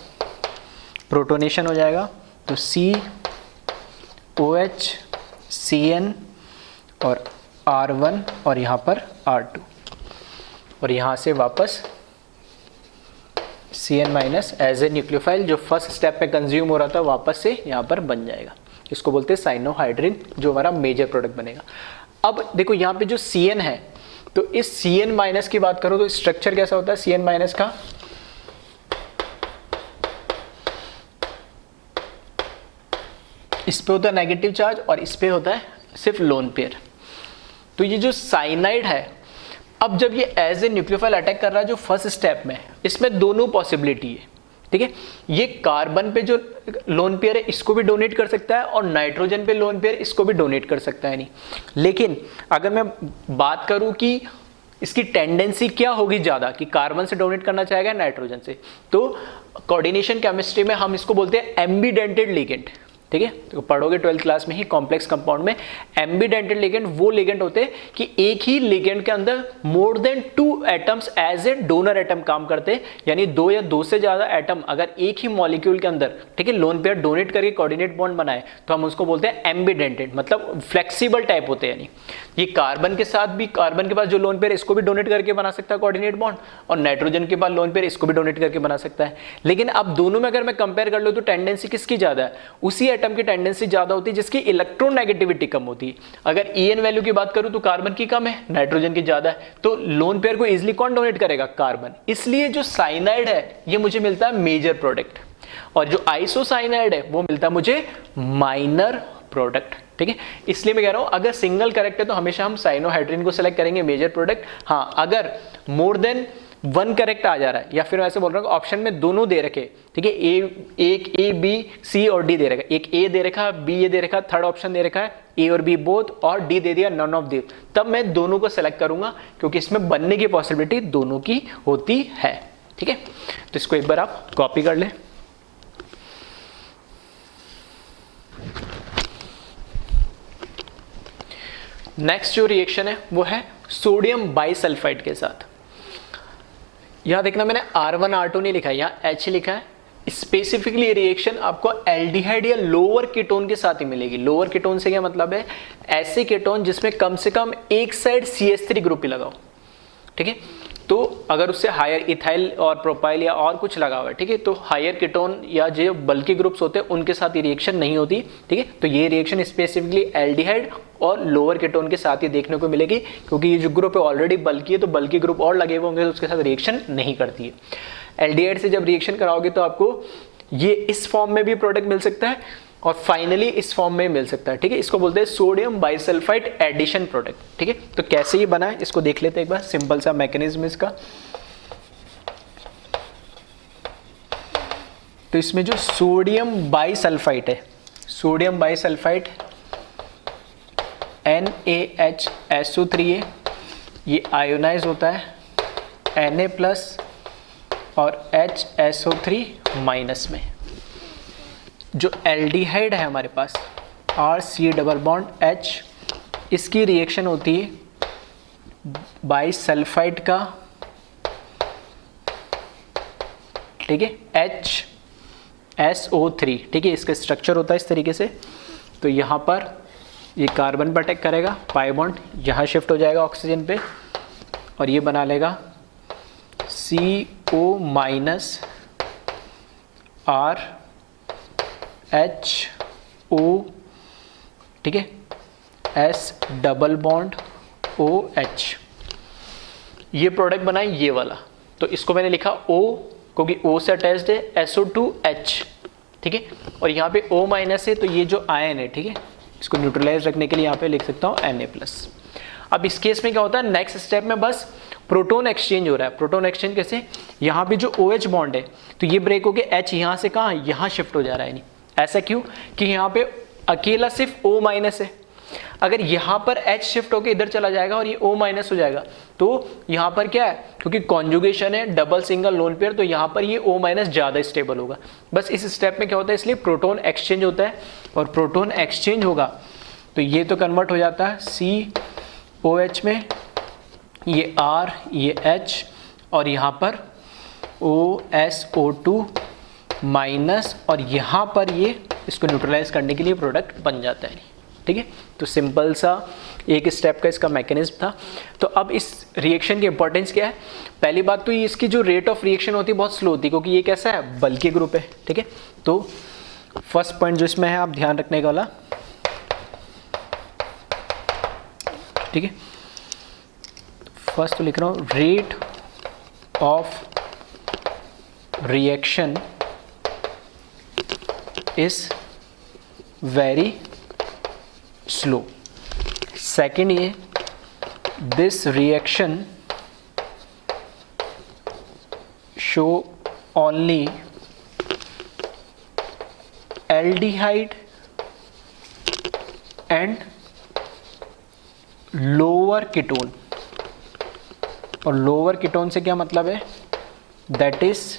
प्रोटोनेशन हो जाएगा। तो COH Cn और R1 और यहाँ पर R2 और यहाँ से वापस Cn minus as a nucleophile जो फर्स्ट स्टेप में कंज्यूम हो रहा था वापस से यहाँ पर बन जाएगा। इसको बोलते हैं साइनोहाइड्रिन, जो हमारा मेजर प्रोडक्ट बनेगा। अब देखो यहाँ पे जो Cn है तो इस Cn माइनस की बात करो तो स्ट्रक्चर कैसा होता है Cn माइनस का, इस पे होता है नेगेटिव चार्ज और इस पे होता है सिर्फ लोन पेयर। तो ये जो साइनाइड है अब जब ये एज ए न्यूक्लियोफाइल अटैक कर रहा है जो फर्स्ट स्टेप में, इसमें दोनों पॉसिबिलिटी है, ठीक है। ये कार्बन पे जो लोन पेयर है इसको भी डोनेट कर सकता है और नाइट्रोजन पे लोन पेयर इसको भी डोनेट कर सकता है, नहीं। लेकिन अगर मैं बात करूं कि इसकी टेंडेंसी क्या होगी ज्यादा, कि कार्बन से डोनेट करना चाहेगा नाइट्रोजन से, तो कोऑर्डिनेशन केमिस्ट्री में हम इसको बोलते हैं एम्बीडेंटेड लिगेंड, ठीक है। तो पढ़ोगे 12th क्लास में ही कॉम्प्लेक्स कंपाउंड में। एम्बीडेंटेड लिगेंड वो लिगेंड होते हैं कि एक ही लिगेंड के अंदर more than 2 atoms as a donor atom काम करते हैं, यानी 2 या 2 से ज्यादा एटम अगर एक ही मॉलिक्यूल के अंदर, ठीक है, लोन पेयर डोनेट करके कोऑर्डिनेट बॉन्ड बनाए तो हम उसको बोलते हैं एम्बीडेंटेड, मतलब फ्लेक्सिबल टाइप होते हैं। यानी ये कार्बन के साथ भी, कार्बन के पास जो लोन पेयर इसको भी डोनेट करके बना सकता है कोऑर्डिनेट बॉन्ड, और नाइट्रोजन के पास लोन पेयर इसको भी डोनेट करके बना सकता है। लेकिन अब दोनों में अगर मैं कंपेयर कर लूं तो टेंडेंसी किसकी ज्यादा है? उसी एटम की टेंडेंसी ज्यादा होती है जिसकी इलेक्ट्रोनेगेटिविटी कम होती है। अगर EN वैल्यू की बात करूं तो कार्बन की कम है, नाइट्रोजन की ज्यादा है, तो लोन पेयर को इजीली कौन डोनेट करेगा? कार्बन। इसलिए जो साइनाइड है ये मुझे मिलता है मेजर प्रोडक्ट, और जो आइसोसाइनाइड है वो मिलता है मुझे माइनर प्रोडक्ट, ठीक है। इसलिए मैं कह रहा हूं अगर सिंगल करेक्ट है तो हमेशा हम साइनोहाइड्रिन को सेलेक्ट करेंगे मेजर प्रोडक्ट। हाँ, अगर मोर देन 1 करेक्ट आ जा रहा है, या फिर मैं ऐसे बोल रहा हूँ ऑप्शन में दोनों दे रखे, ठीक है, एक A B C और D दे रखा है, एक A दे रखा है, B ये दे रखा है, थर्ड ऑप्शन दे रखा है A और B बोथ, और D दे दिया नन ऑफ दी, तब मैं दोनों को सेलेक्ट करूंगा क्योंकि इसमें बनने की पॉसिबिलिटी दोनों की होती है, ठीक है। तो इसको एक बार आप कॉपी कर लें। नेक्स्ट जो रिएक्शन है वो है सोडियम बाइसल्फाइड के साथ। यहां देखना मैंने R1 R2 नहीं लिखा है, यहां H लिखा है। स्पेसिफिकली रिएक्शन आपको एल्डिहाइड या लोअर कीटोन के साथ ही मिलेगी। लोअर कीटोन से क्या मतलब है? ऐसे कीटोन जिसमें कम से कम एक साइड CH3 ग्रुप ही लगाओ, ठीक है। तो अगर उससे हायर इथाइल और प्रोपाइल या और कुछ लगा हुआ है, ठीक है, तो हायर कीटोन या जो बल्कि ग्रुप्स होते हैं उनके साथ ये रिएक्शन नहीं होती, ठीक है। तो ये रिएक्शन स्पेसिफिकली एल्डिहाइड और लोअर कीटोन के साथ ही देखने को मिलेगी, क्योंकि ये जो ग्रुप है ऑलरेडी बल्कि है, तो बल्कि ग्रुप और लगे हुए होंगे तो उसके साथ रिएक्शन नहीं करती है। एल्डिहाइड से जब रिएक्शन कराओगे तो आपको ये इस फॉर्म में भी प्रोडक्ट मिल सकता है और फाइनली इस फॉर्म में मिल सकता है, ठीक है। इसको बोलते हैं सोडियम बाइसल्फाइड एडिशन प्रोडक्ट, ठीक है। तो कैसे ये बना है इसको देख लेते हैं एक बार, सिंपल सा मैकेनिज्म इसका। तो इसमें जो सोडियम बाइसल्फाइड है, सोडियम बाइसल्फाइड NaHSO3 है, ये आयोनाइज होता है Na+ और HSO3- में। जो एल्डिहाइड है हमारे पास RC≡H, इसकी रिएक्शन होती है बाइसल्फाइड का, ठीक है, HSO3, ठीक है। इसका स्ट्रक्चर होता है इस तरीके से। तो यहाँ पर ये कार्बन पर अटैक करेगा, पाई बॉन्ड यहाँ शिफ्ट हो जाएगा ऑक्सीजन पे और ये बना लेगा CO- RH O, ठीक है, S≡OH। ये प्रोडक्ट बना है ये वाला, तो इसको मैंने लिखा O क्योंकि O से अटैच्ड है, SO2H, ठीक है, और यहाँ पे O- है, तो ये जो आयन है, ठीक है, इसको न्यूट्रलाइज रखने के लिए यहाँ पे लिख सकता हूँ Na+। अब इस केस में क्या होता है, नेक्स्ट स्टेप में बस प्रोटोन एक्सचेंज हो रहा है। प्रोटोन एक्सचेंज कैसे? यहाँ पे जो OH बॉन्ड है तो ये ब्रेक होके H यहाँ से कहाँ, यहाँ शिफ्ट हो जा रहा है। नहीं, ऐसा क्यों? कि यहाँ पे अकेला सिर्फ O- है। अगर यहाँ पर H शिफ्ट होके इधर चला जाएगा और ये O- हो जाएगा, तो यहाँ पर क्या है, क्योंकि कॉन्जुगेशन है डबल सिंगल लोन पेयर, तो यहाँ पर ये O- ज़्यादा स्टेबल होगा। बस इस स्टेप में क्या होता है, इसलिए प्रोटोन एक्सचेंज होता है, और प्रोटोन एक्सचेंज होगा तो ये तो कन्वर्ट हो जाता है COH में, ये R, ये H, और यहाँ पर OSO2-, और यहाँ पर ये इसको न्यूट्रलाइज करने के लिए प्रोडक्ट बन जाता है, ठीक है। तो सिंपल सा एक स्टेप का इसका मैकेनिज्म था। तो अब इस रिएक्शन की इंपॉर्टेंस क्या है? पहली बात तो ये इसकी जो रेट ऑफ रिएक्शन होती है बहुत स्लो होती है, क्योंकि ये कैसा है, बल्कि ग्रुप है, ठीक है। तो फर्स्ट पॉइंट जो इसमें है आप ध्यान रखने का वाला, ठीक है, फर्स्ट तो लिख रहा हूँ, rate of reaction is very slow. Second ये, this reaction show only aldehyde and lower ketone. और लोअर कीटोन से क्या मतलब है, that is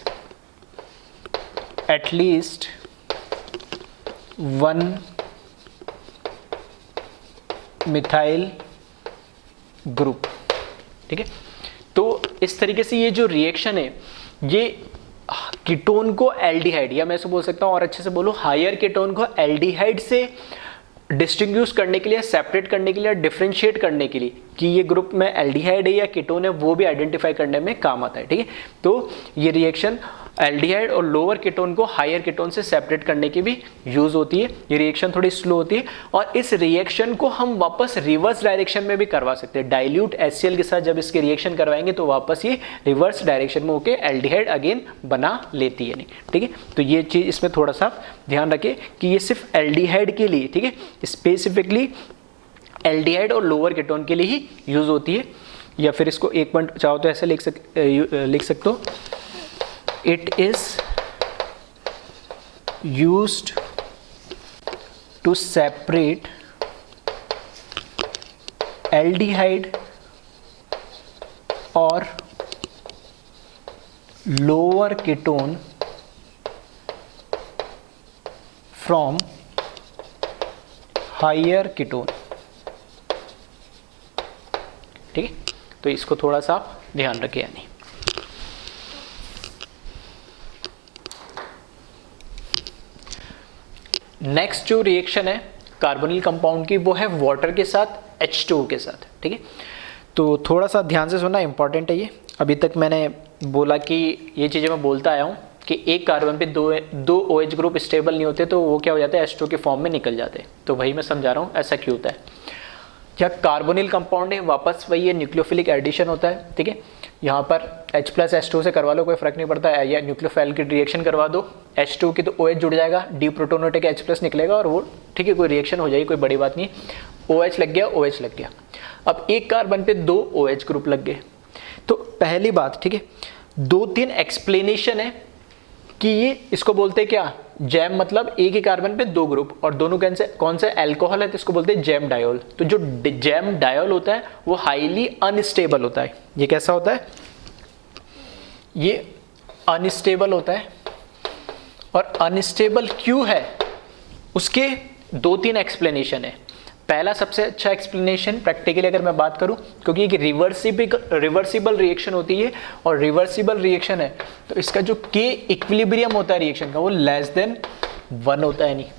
at least 1 methyl group. ठीक है, तो इस तरीके से ये जो रिएक्शन है ये कीटोन को एल्डिहाइड, या मैं ऐसे बोल सकता हूँ और अच्छे से बोलो, हायर कीटोन को एल्डिहाइड से डिस्टिंग्विश करने के लिए, सेपरेट करने के लिए, डिफरेंशिएट करने के लिए कि ये ग्रुप में एल्डिहाइड है या कीटोन है, वो भी आइडेंटिफाई करने में काम आता है। ठीक है, तो ये रिएक्शन एल्डिहाइड और लोअर कीटोन को हायर कीटोन से सेपरेट करने की भी यूज होती है। ये रिएक्शन थोड़ी स्लो होती है और इस रिएक्शन को हम वापस रिवर्स डायरेक्शन में भी करवा सकते हैं। डाइल्यूट HCl के साथ जब इसके रिएक्शन करवाएंगे तो वापस ये रिवर्स डायरेक्शन में होकर एल्डिहाइड अगेन बना लेती है नहीं। ठीक है, तो ये चीज इसमें थोड़ा सा ध्यान रखें कि ये सिर्फ एल्डिहाइड के लिए, ठीक है, स्पेसिफिकली एल्डिहाइड और लोअर कीटोन के लिए ही यूज होती है। या फिर इसको एक पॉइंट चाहो तो ऐसे लिख सकते हो, it is used to separate aldehyde or lower ketone from higher ketone। ठीक है, तो इसको थोड़ा सा आप ध्यान रखें। यानी नेक्स्ट जो रिएक्शन है कार्बोनिल कंपाउंड की वो है वाटर के साथ H2O के साथ। ठीक है, तो थोड़ा सा ध्यान से सुनना, इंपॉर्टेंट है ये। अभी तक मैंने बोला कि ये चीज़ें मैं बोलता आया हूँ कि एक कार्बन पे दो OH ग्रुप स्टेबल नहीं होते तो वो क्या हो जाता है, H2O के फॉर्म में निकल जाते हैं। तो वही मैं समझा रहा हूँ ऐसा क्यों होता है। क्या कार्बोनिल कंपाउंड है, वापस वही है, न्यूक्लियोफिलिक एडिशन होता है। ठीक है, यहाँ पर H+H2 से करवा लो, कोई फर्क नहीं पड़ता है, या न्यूक्लियोफाइल की रिएक्शन करवा दो, H2 की तो OH जुड़ जाएगा, डी प्रोटोन के H+ निकलेगा और वो ठीक है, कोई रिएक्शन हो जाएगी, कोई बड़ी बात नहीं। OH लग गया, OH लग गया। अब एक कार्बन पे 2 OH ग्रुप लग गए। तो पहली बात, ठीक है, 2-3 एक्सप्लेनेशन है कि ये इसको बोलते हैं क्या, जैम, मतलब एक ही कार्बन पे 2 ग्रुप और दोनों कौन से अल्कोहल है तो इसको बोलते हैं जैम डायोल। तो जो जैम डायोल होता है वो हाईली अनस्टेबल होता है। ये कैसा होता है, ये अनस्टेबल होता है। और अनस्टेबल क्यों है उसके 2-3 एक्सप्लेनेशन है। पहला सबसे अच्छा एक्सप्लेनेशन प्रैक्टिकली अगर मैं बात करूं, क्योंकि एक रिवर्सिबल रिएक्शन होती है और रिवर्सिबल रिएक्शन है तो इसका जो के इक्विलिब्रियम होता है रिएक्शन का वो लेस देन 1 होता है। नहीं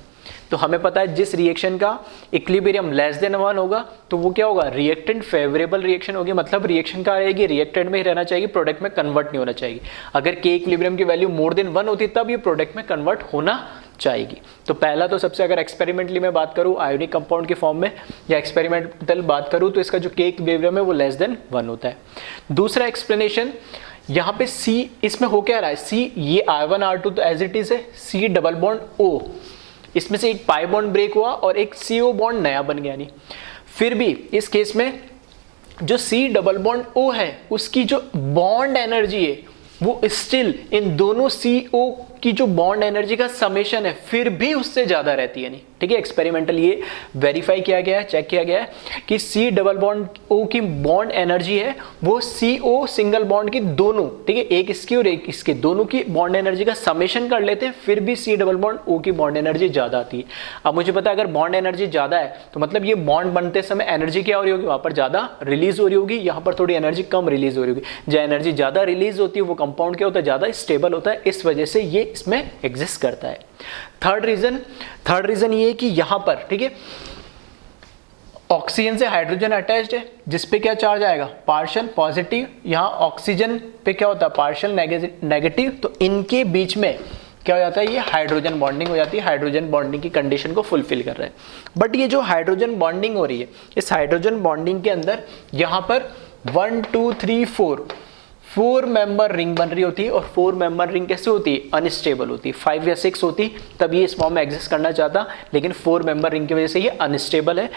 तो हमें पता है जिस रिएक्शन का इक्विलिब्रियम लेस देन 1 होगा तो वो क्या होगा, रिएक्टेंट फेवरेबल रिएक्शन होगी, मतलब रिएक्शन का आएगी, रिएक्टेंट में ही रहना चाहिए, प्रोडक्ट में कन्वर्ट नहीं होना चाहिए। अगर के इक्विलिब्रियम की वैल्यू मोर देन 1 होती तब ये प्रोडक्ट में कन्वर्ट होना चाहिए। तो पहला तो सबसे, अगर एक्सपेरिमेंटली मैं बात करूं आयोनिक कंपाउंड की फॉर्म में या एक्सपेरिमेंटल बात करूं तो इसका जो के इक्विलिब्रियम है वो लेस देन 1 होता है। दूसरा एक्सप्लेनेशन, यहाँ पे C इसमें हो क्या रहा है, C ये I1 R2 तो एज इट इज है, C डबल बॉन्ड O, इसमें से एक पाई बॉन्ड ब्रेक हुआ और एक CO बॉन्ड नया बन गया। नहीं फिर भी इस केस में जो C डबल बॉन्ड O है उसकी जो बॉन्ड एनर्जी है वो स्टिल इन दोनों CO की जो बॉन्ड एनर्जी का समेशन है फिर भी उससे ज्यादा रहती है। नहीं ठीक है, एक्सपेरिमेंटल ये वेरीफाई किया गया है, चेक किया गया है कि C डबल बॉन्ड O की बॉन्ड एनर्जी है वो CO सिंगल बॉन्ड की दोनों, ठीक है, एक इसकी और एक इसके, दोनों की बॉन्ड एनर्जी का समेशन कर लेते हैं फिर भी C डबल बॉन्ड O की बॉन्ड एनर्जी ज्यादा आती है। अब मुझे पता है अगर बॉन्ड एनर्जी ज्यादा है तो मतलब ये बॉन्ड बनते समय एनर्जी क्या हो रही होगी, वहां पर ज्यादा रिलीज हो रही होगी, यहाँ पर थोड़ी एनर्जी कम रिलीज हो रही होगी। जो एनर्जी ज्यादा रिलीज होती है वो कंपाउंड क्या होता है, ज्यादा स्टेबल होता है, इस वजह से ये इसमें एग्जिस्ट करता है। थर्ड रीजन ये है कि यहां पर, ठीक है, ऑक्सीजन से हाइड्रोजन अटैच्ड है जिसपे क्या चार्ज आएगा, पार्शियल पॉजिटिव, यहां ऑक्सीजन पे क्या होता है, पार्शियल नेगेटिव, तो इनके बीच में क्या हो जाता है, ये हाइड्रोजन बॉन्डिंग हो जाती है, हाइड्रोजन बॉन्डिंग की कंडीशन को फुलफिल कर रहे हैं। बट ये जो हाइड्रोजन बॉन्डिंग हो रही है, इस हाइड्रोजन बॉन्डिंग के अंदर यहां पर 1 2 3 4 मेंबर रिंग बन रही होती है और 4 मेंबर रिंग कैसे होती है, अनस्टेबल होती है। 5 या 6 होती तब ये इस फॉर्म में एग्जिस्ट करना चाहता, लेकिन 4 मेंबर रिंग की वजह से ये अनस्टेबल है।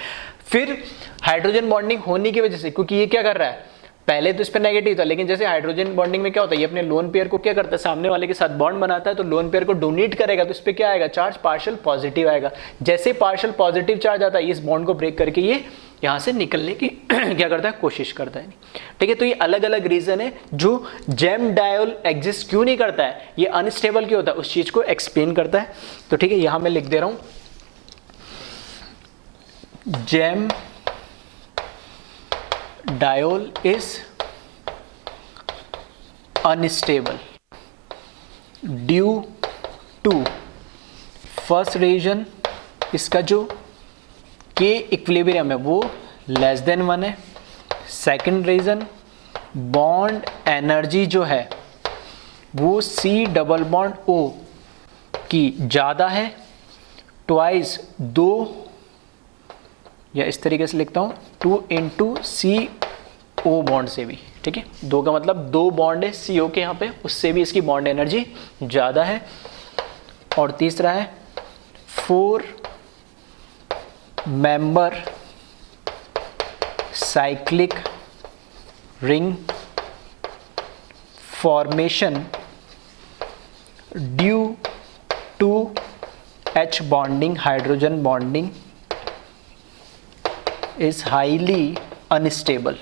फिर हाइड्रोजन बॉन्डिंग होने की वजह से, क्योंकि ये क्या कर रहा है, पहले तो इस पर नेगेटिव था, लेकिन जैसे हाइड्रोजन बॉन्डिंग में क्या होता है, ये अपने लोन पेयर को क्या करता है, सामने वाले के साथ बॉन्ड बनाता है, तो लोन पेयर को डोनेट करेगा, तो इस पर क्या आएगा, चार्ज पार्शियल पॉजिटिव आएगा। जैसे पार्शियल पॉजिटिव चार्ज आता है, इस बॉन्ड को ब्रेक करके ये यहाँ से निकलने की क्या करता है, कोशिश करता है। ठीक है, तो ये अलग अलग रीजन है जो जेम डायोल एग्जिस्ट क्यों नहीं करता है, ये अनस्टेबल क्यों होता है, उस चीज को एक्सप्लेन करता है। तो ठीक है, यहां मैं लिख दे रहा हूं, gem diol is unstable due to first reason, इसका जो के इक्विलिब्रियम है वो लेस देन 1 है। सेकंड रीजन, बॉन्ड एनर्जी जो है वो C डबल बॉन्ड O की ज़्यादा है, ट्वाइस 2, या इस तरीके से लिखता हूँ 2 इंटू CO बॉन्ड से भी। ठीक है, 2 का मतलब 2 बॉन्ड है CO के यहाँ पे, उससे भी इसकी बॉन्ड एनर्जी ज़्यादा है। और तीसरा है 4 member cyclic ring formation due to H bonding, hydrogen bonding is highly unstable।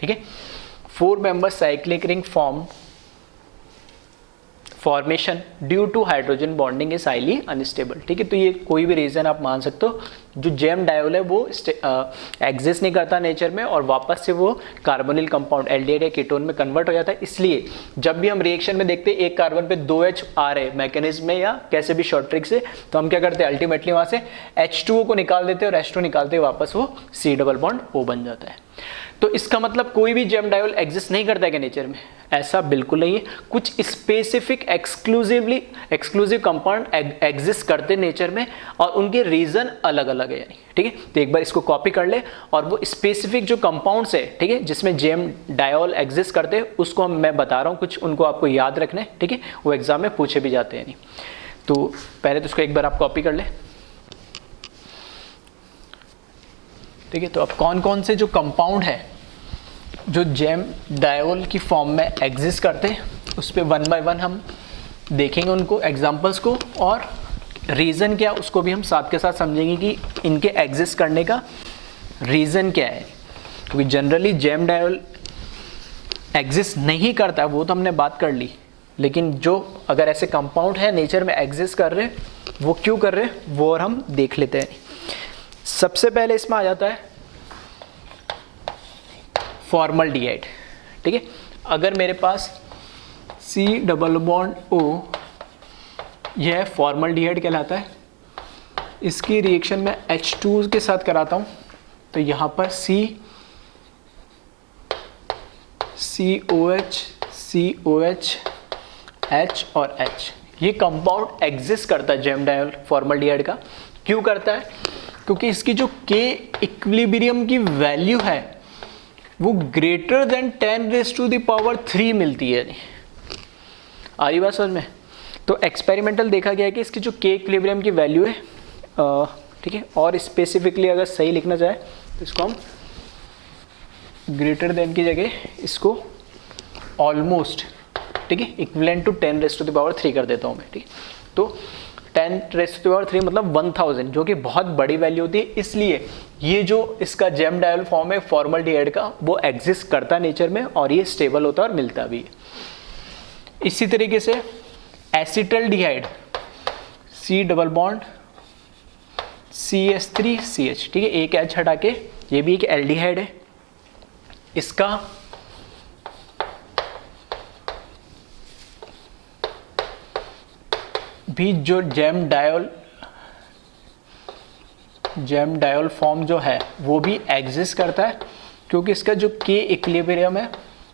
ठीक है, 4 member cyclic ring formation due to hydrogen bonding is highly unstable. ठीक है, तो ये कोई भी रीजन आप मान सकते हो, जो जेम डायोल है वो एग्जिस्ट नहीं करता नेचर में, और वापस से वो कार्बोनिल कंपाउंड एल्डिहाइड या कीटोन में कन्वर्ट हो जाता है। इसलिए जब भी हम रिएक्शन में देखते हैं एक कार्बन पे 2H आ रहे मैकेनिज्म में या कैसे भी शॉर्ट ट्रिक से, तो हम क्या करते हैं, अल्टीमेटली वहां से H2O को निकाल देते हैं और H2 निकालते वापस वो C डबल बॉन्ड O बन जाता है। तो इसका मतलब कोई भी जेम डायोल एग्जिस्ट नहीं करता है क्या नेचर में, ऐसा बिल्कुल नहीं है। कुछ स्पेसिफिक एक्सक्लूसिव कंपाउंड एग्जिस्ट करते नेचर में, और उनके रीजन अलग अलग है यानी। ठीक है, तो एक बार इसको कॉपी कर ले, और वो स्पेसिफिक जो कंपाउंड्स है, ठीक है, जिसमें जेम डायोल एग्जिस्ट करते हैं, उसको मैं बता रहा हूँ, कुछ उनको आपको याद रखना है। ठीक है, वो एग्जाम में पूछे भी जाते हैं नहीं। तो पहले तो उसको एक बार आप कॉपी कर ले। ठीक है, तो अब कौन कौन से जो कंपाउंड है जो जेम डायोल की फॉर्म में एग्जिस्ट करते हैं, उस पर 1 बाय 1 हम देखेंगे उनको एग्जांपल्स को, और रीज़न क्या उसको भी हम साथ के साथ समझेंगे कि इनके एग्जिस्ट करने का रीज़न क्या है। क्योंकि जनरली जेम डायोल एग्जिस्ट नहीं करता, वो तो हमने बात कर ली, लेकिन जो अगर ऐसे कंपाउंड है नेचर में एग्जिस्ट कर रहे, वो क्यों कर रहे, वो और हम देख लेते हैं। सबसे पहले इसमें आ जाता है फॉर्मल्डिहाइड। ठीक है, अगर मेरे पास C डबल बॉन्ड O, यह फॉर्मल्डिहाइड कहलाता है, इसकी रिएक्शन में H2 के साथ कराता हूँ, तो यहाँ पर COH COH H और H, ये कंपाउंड एग्जिस्ट करता है जेम डायोल फॉर्मल्डिहाइड का। क्यों करता है, क्योंकि इसकी जो K इक्विलिब्रियम की वैल्यू है वो ग्रेटर देन 10⁻³ मिलती है। आ रही बात समझ में? तो एक्सपेरिमेंटल देखा गया है कि इसकी जो K इक्विलिब्रियम की वैल्यू है, ठीक है, और स्पेसिफिकली अगर सही लिखना चाहे तो इसको हम ग्रेटर देन की जगह इसको ऑलमोस्ट, ठीक है, इक्विवेलेंट टू 10⁻³ कर देता हूँ मैं। ठीक है, तो 10⁻³ मतलब 1000, जो कि बहुत बड़ी वैल्यू होती है। इसलिए ये जो इसका जेम डायोल फॉर्म है फॉर्मल्डिहाइड का, वो एग्जिस्ट करता नेचर में, और ये स्टेबल होता है और मिलता भी है। इसी तरीके से acetaldehyde, C double bond CH3CH, ठीक है, एक H हटा के, ये भी एक एल्डिहाइड है। इसका भी जो जेम डायोल फॉर्म जो है वो भी एग्जिस्ट करता है, क्योंकि इसका जो K इक्विलिब्रियम है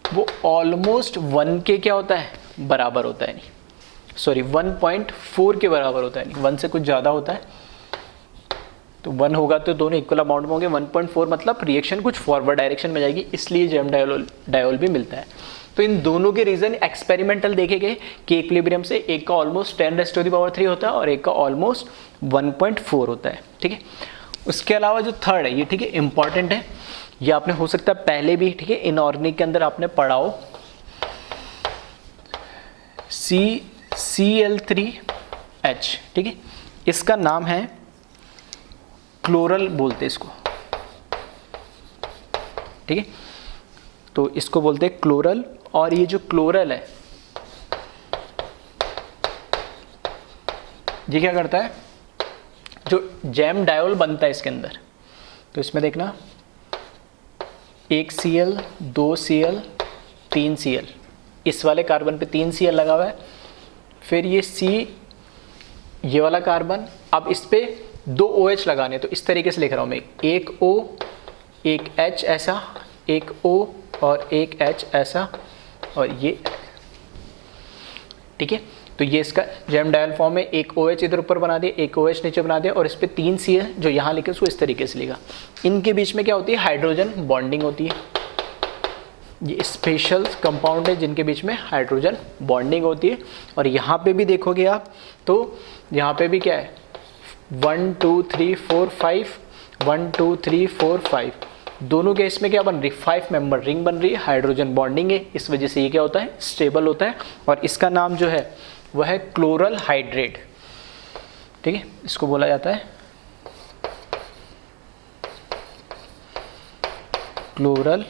वो ऑलमोस्ट 1 के क्या होता है, बराबर होता है, नहीं सॉरी 1.4 के बराबर होता है, नहीं 1 से कुछ ज़्यादा होता है। तो 1 होगा तो दोनों इक्वल अमाउंट में होंगे, 1.4 मतलब रिएक्शन कुछ फॉरवर्ड डायरेक्शन में जाएगी, इसलिए जेम डायोल भी मिलता है। तो इन दोनों के रीजन एक्सपेरिमेंटल देखे गए कि इक्विलिब्रियम से एक का ऑलमोस्ट 10⁻³ होता है और एक का ऑलमोस्ट 1.4 होता है। ठीक है, उसके अलावा जो थर्ड है ये, ठीक है, इंपॉर्टेंट है, ये आपने हो सकता है पहले भी, ठीक है, इनऑर्गेनिक के अंदर आपने पढ़ा हो, CCl3H, ठीक है, इसका नाम है क्लोरल बोलते इसको, ठीक है, तो इसको बोलते हैं क्लोरल। और ये जो क्लोरल है ये क्या करता है, जो जैम डायोल बनता है इसके अंदर, तो इसमें देखना 1 Cl 2 Cl 3 Cl, इस वाले कार्बन पे 3 Cl लगा हुआ है, फिर ये C, ये वाला कार्बन, अब इस पे 2 OH लगाने, तो इस तरीके से लिख रहा हूँ मैं, एक O एक H ऐसा, एक O और एक H ऐसा, और ये, ठीक है, तो ये इसका जैम डायल फॉर्म है, एक OH इधर ऊपर बना दिया, एक OH नीचे बना दिया, और इस पे 3 Cl जो यहाँ लिखे उसको इस तरीके से लिखा। इनके बीच में क्या होती है, हाइड्रोजन बॉन्डिंग होती है, ये स्पेशल कंपाउंड है जिनके बीच में हाइड्रोजन बॉन्डिंग होती है। और यहाँ पे भी देखोगे आप तो यहाँ पे भी क्या है, 1 2 3 4 5, 1 2 3 4 5, दोनों केस में क्या बन रही, 5 मेंबर रिंग बन रही है, हाइड्रोजन बॉन्डिंग है, इस वजह से ये क्या होता है, स्टेबल होता है। और इसका नाम जो है वह है क्लोरल हाइड्रेट, ठीक है, इसको बोला जाता है क्लोरल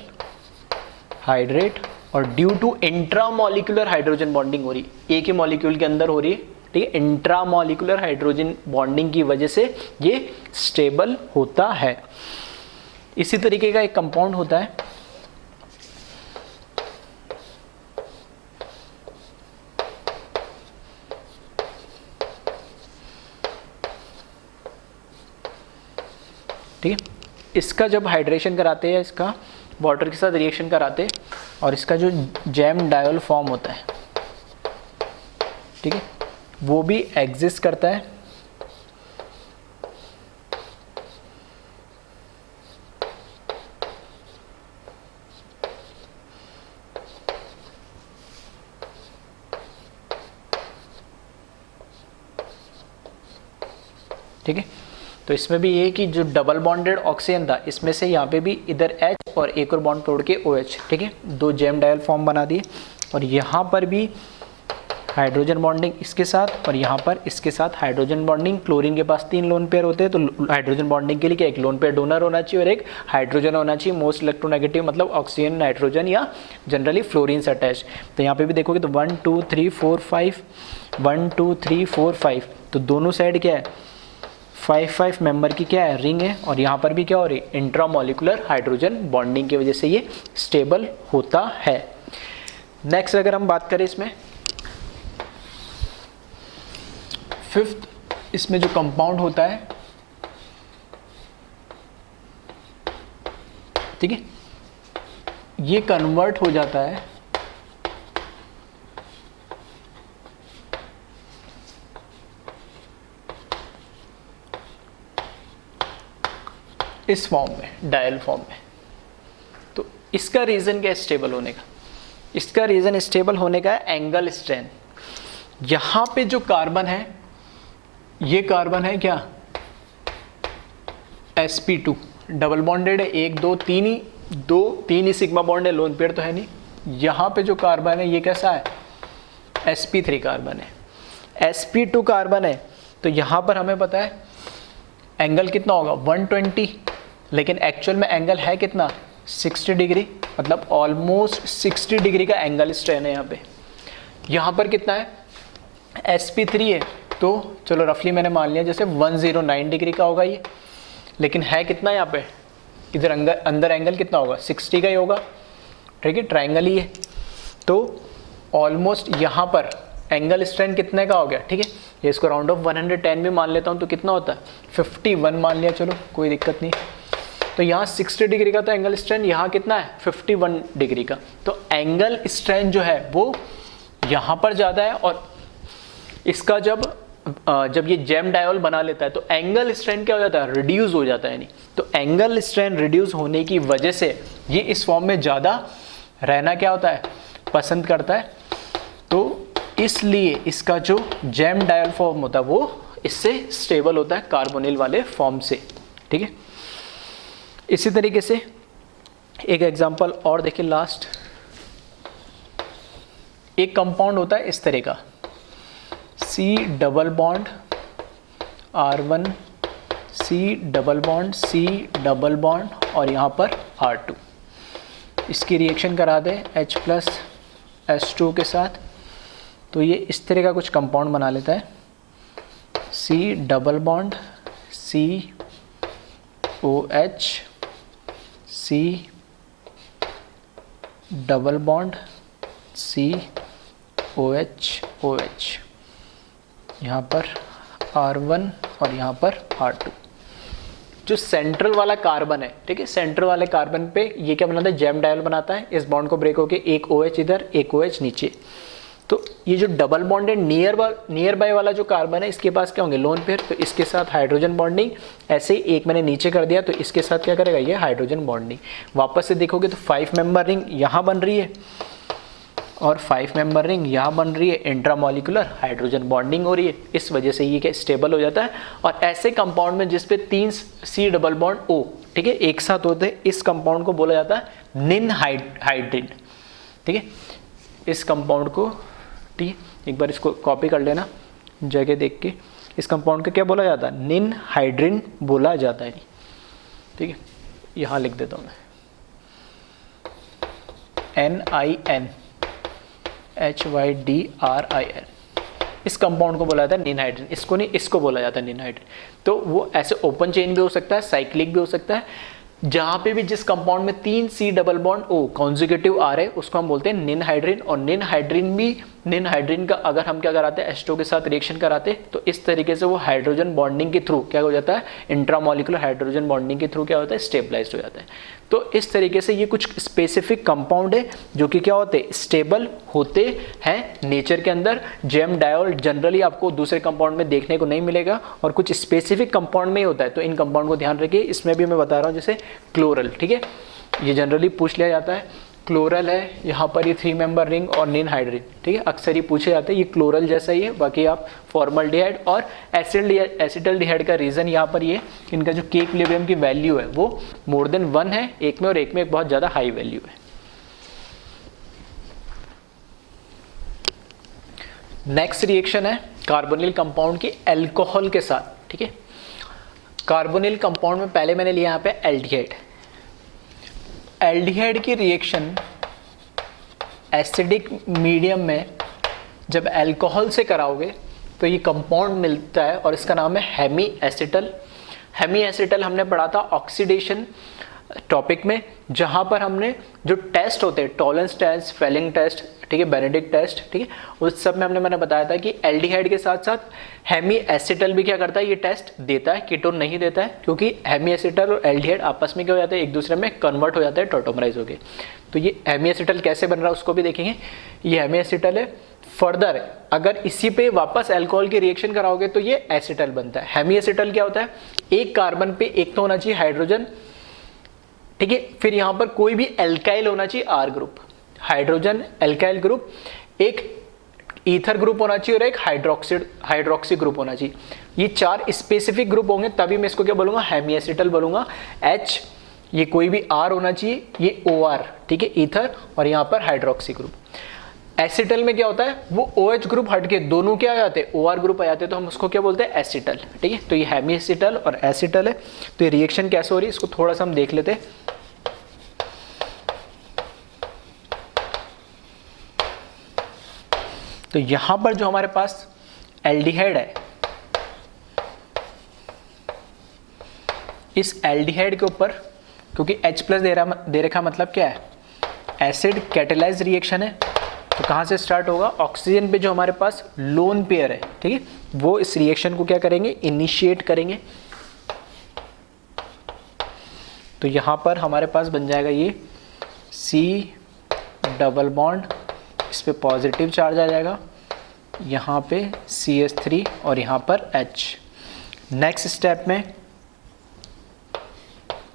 हाइड्रेट। और due to intramolecular hydrogen bonding हो रही है, एक ही मॉलिक्यूल के अंदर हो रही है, ठीक है, इंट्रामॉलिक्यूलर हाइड्रोजन बॉन्डिंग की वजह से ये स्टेबल होता है। इसी तरीके का एक कंपाउंड होता है ठीक है, इसका जब हाइड्रेशन कराते हैं, इसका वाटर के साथ रिएक्शन कराते हैं, और इसका जो जैम डायोल फॉर्म होता है, ठीक है, वो भी एग्जिस्ट करता है। ठीक है, तो इसमें भी ये कि जो डबल बॉन्डेड ऑक्सीजन था, इसमें से यहाँ पे भी इधर H और एक और बॉन्ड तोड़ के OH, ठीक है, 2 जैम डायल फॉर्म बना दिए। और यहाँ पर भी हाइड्रोजन बॉन्डिंग इसके साथ, और यहाँ पर इसके साथ हाइड्रोजन बॉन्डिंग। क्लोरीन के पास 3 लोन पेयर होते हैं, तो हाइड्रोजन बॉन्डिंग के लिए क्या, एक लोन पेयर डोनर होना चाहिए और एक हाइड्रोजन होना चाहिए, मोस्ट इलेक्ट्रोनेगेटिव, मतलब ऑक्सीजन नाइट्रोजन या जनरली फ्लोरीन से अटैच। तो यहाँ पे भी देखोगे तो 1 2 3 4 5, 1 2 3 4 5, तो दोनों साइड क्या है, 5 मेंबर की क्या है, रिंग है। और यहाँ पर भी क्या हो रही है, इंट्रामॉलिक्यूलर हाइड्रोजन बॉन्डिंग की वजह से ये स्टेबल होता है। नेक्स्ट अगर हम बात करें इसमें फिफ्थ, इसमें जो कंपाउंड होता है, ठीक है, ये कन्वर्ट हो जाता है इस फॉर्म में, डायल फॉर्म में। तो इसका रीजन क्या है स्टेबल होने का, इसका रीजन स्टेबल होने का है एंगल स्ट्रेन। यहां पे जो कार्बन है, ये कार्बन है क्या, sp2, डबल बॉन्डेड है, 1 2 3 ही सिग्मा बॉन्ड है, लोन पेयर तो है नहीं। यहां पे जो कार्बन है ये कैसा है, sp3 कार्बन है, sp2 कार्बन है। तो यहां पर हमें पता है एंगल कितना होगा, 120, लेकिन एक्चुअल में एंगल है कितना, 60 डिग्री, मतलब ऑलमोस्ट 60 डिग्री का एंगल स्ट्रेन है यहाँ पे। यहाँ पर कितना है, sp3 है, तो चलो रफली मैंने मान लिया जैसे 109 डिग्री का होगा ये, लेकिन है कितना यहाँ पे, इधर अंदर एंगल कितना होगा, 60 का ही होगा, ठीक है, ट्राइंगल ही है। तो ऑलमोस्ट यहाँ पर एंगल स्ट्रेन कितने का हो गया, ठीक है, ये इसको राउंड ऑफ 110 भी मान लेता हूँ तो कितना होता है, 51 मान लिया, चलो कोई दिक्कत नहीं। तो यहाँ 60 डिग्री का तो एंगल स्ट्रेन, यहाँ कितना है 51 डिग्री का। तो एंगल स्ट्रेन जो है वो यहाँ पर ज़्यादा है, और इसका जब ये जैम डायोल बना लेता है तो एंगल स्ट्रेन क्या हो जाता है, रिड्यूस हो जाता है। नहीं तो एंगल स्ट्रेन रिड्यूस होने की वजह से ये इस फॉर्म में ज़्यादा रहना क्या होता है, पसंद करता है। तो इसलिए इसका जो जैम डायल फॉर्म होता है वो इससे स्टेबल होता है कार्बोनिल वाले फॉर्म से, ठीक है। इसी तरीके से एक एग्जांपल और देखिए लास्ट, एक कंपाउंड होता है इस तरह का C double bond R1, C double bond C double bond और यहाँ पर R2, इसकी रिएक्शन करा दें H प्लस H2 के साथ, तो ये इस तरह का कुछ कंपाउंड बना लेता है C double bond C OH C double bond C OH OH, यहाँ पर R1 और यहाँ पर R2। जो सेंट्रल वाला कार्बन है, ठीक है, सेंट्रल वाले कार्बन पे ये क्या बनाता है, जैम डायल बनाता है। इस बॉन्ड को ब्रेक होके एक OH इधर एक OH नीचे, तो ये जो डबल बॉन्ड है नियर बाय वाला जो कार्बन है इसके पास क्या होंगे, लोन पेयर, तो इसके साथ हाइड्रोजन बॉन्डिंग। ऐसे ही एक मैंने नीचे कर दिया तो इसके साथ क्या करेगा, ये हाइड्रोजन बॉन्डिंग। वापस से देखोगे तो 5 मेंबर रिंग यहाँ बन रही है और 5 मेंबर रिंग यहाँ बन रही है, इंट्रामोलिकुलर हाइड्रोजन बॉन्डिंग हो रही है। इस वजह से ये क्या स्टेबल हो जाता है। और ऐसे कंपाउंड में जिसपे 3 C डबल बॉन्ड O, ठीक है, एक साथ होते हैं, इस कंपाउंड को बोला जाता है निन हाइड्रिन, ठीक है। इस कंपाउंड को, ठीक है, एक बार इसको कॉपी कर लेना जगह देख के, इस कंपाउंड को क्या बोला जाता है, निन हाइड्रिन बोला जाता है, ठीक है। यहाँ लिख देता हूँ मैं NINHYDRIN, इस कंपाउंड को बोला जाता है निनहाइड्रिन, इसको नहीं, इसको बोला जाता है निनहाइड्रिन। तो वो ऐसे ओपन चेन भी हो सकता है, साइक्लिक भी हो सकता है, जहां पे भी जिस कंपाउंड में 3 C double bond O conjugative आ रहे उसको हम बोलते हैं निनहाइड्रिन। और निनहाइड्रिन का अगर हम क्या कराते हैं, H2 के साथ रिएक्शन कराते तो इस तरीके से वो हाइड्रोजन बॉन्डिंग के थ्रू क्या हो जाता है, इंट्रामोलिकुलर हाइड्रोजन बॉन्डिंग के थ्रू क्या होता है, स्टेबलाइज्ड हो जाता है। तो इस तरीके से ये कुछ स्पेसिफिक कंपाउंड है जो कि क्या होते हैं, स्टेबल होते हैं नेचर के अंदर। जेम डायोल जनरली आपको दूसरे कंपाउंड में देखने को नहीं मिलेगा और कुछ स्पेसिफिक कंपाउंड में ही होता है, तो इन कंपाउंड को ध्यान रखिए। इसमें भी मैं बता रहा हूँ जैसे क्लोरल, ठीक है, ये जनरली पूछ लिया जाता है, क्लोरल है, यहाँ पर ये 3 मेंबर रिंग और निनहाइड्रिन, ठीक है, अक्सर ये पूछे जाते हैं। ये क्लोरल जैसा ही है, बाकी आप फॉर्मल्डिहाइड और एसिटल्डिहाइड का रीजन यहाँ पर ये, इनका जो के इक्विलिब्रियम की वैल्यू है वो मोर देन 1 है एक में, और एक में एक बहुत ज़्यादा हाई वैल्यू है। नेक्स्ट रिएक्शन है कार्बोनिल कंपाउंड की एल्कोहल के साथ, ठीक है। कार्बोनिल कंपाउंड में पहले मैंने लिया यहाँ पे एल्डिहाइड। एल्डिहाइड की रिएक्शन एसिडिक मीडियम में जब अल्कोहल से कराओगे तो ये कंपाउंड मिलता है और इसका नाम है हेमी एसिटल। हेमी एसिटल हमने पढ़ा था ऑक्सीडेशन टॉपिक में, जहां पर हमने जो टेस्ट होते हैं, टॉलरेंस टेस्ट, फेलिंग टेस्ट, ठीक है, बेनेडिक्ट टेस्ट, ठीक है, उस सब में मैंने बताया था कि एल्डिहाइड के साथ साथ हेमी एसिटल भी क्या करता है, ये टेस्ट देता है, कीटोन नहीं देता है, क्योंकि हेमी एसिटल और एल्डिहाइड आपस में क्या हो जाता है, एक दूसरे में कन्वर्ट हो जाता है, टॉटोमराइज हो गए। तो ये हेमी एसिटल कैसे बन रहा है उसको भी देखेंगे। ये हेमी एसिटल है। फर्दर अगर इसी पे वापस अल्कोहल की रिएक्शन कराओगे तो ये एसिटल बनता है। हेमी एसिटल क्या होता है, एक कार्बन पे एक तो होना चाहिए हाइड्रोजन, ठीक है, फिर यहां पर कोई भी एल्काइल होना चाहिए, R group, hydrogen alkyl group, एक ईथर ग्रुप होना चाहिए और एक हाइड्रोक्सी ग्रुप होना चाहिए। ये 4 स्पेसिफिक ग्रुप होंगे, तभी मैं इसको क्या बोलूंगा, हेमी एसिटल बोलूंगा। H, ये कोई भी R होना चाहिए, ये OR, ठीक है, ईथर, और यहाँ पर हाइड्रोक्सी ग्रुप। एसिटल में क्या होता है, वो OH ग्रुप हटके दोनों क्या आ जाते हैं, OR ग्रुप आ जाते हैं, तो हम उसको क्या बोलते हैं, एसिटल, ठीक है। तो ये हेमी एसिटल और एसिटल है। तो ये रिएक्शन कैसे हो रही है इसको थोड़ा सा हम देख लेते हैं। तो यहां पर जो हमारे पास एल्डिहाइड है, इस एल्डिहाइड के ऊपर क्योंकि H प्लस दे रखा, मतलब क्या है, एसिड कैटेलाइज रिएक्शन है, तो कहाँ से स्टार्ट होगा, ऑक्सीजन पे जो हमारे पास लोन पेयर है, ठीक है, वो इस रिएक्शन को क्या करेंगे, इनिशिएट करेंगे। तो यहाँ पर हमारे पास बन जाएगा ये C डबल बॉन्ड, इस पे पॉजिटिव चार्ज आ जाएगा, यहाँ पे CH3 और यहाँ पर H। नेक्स्ट स्टेप में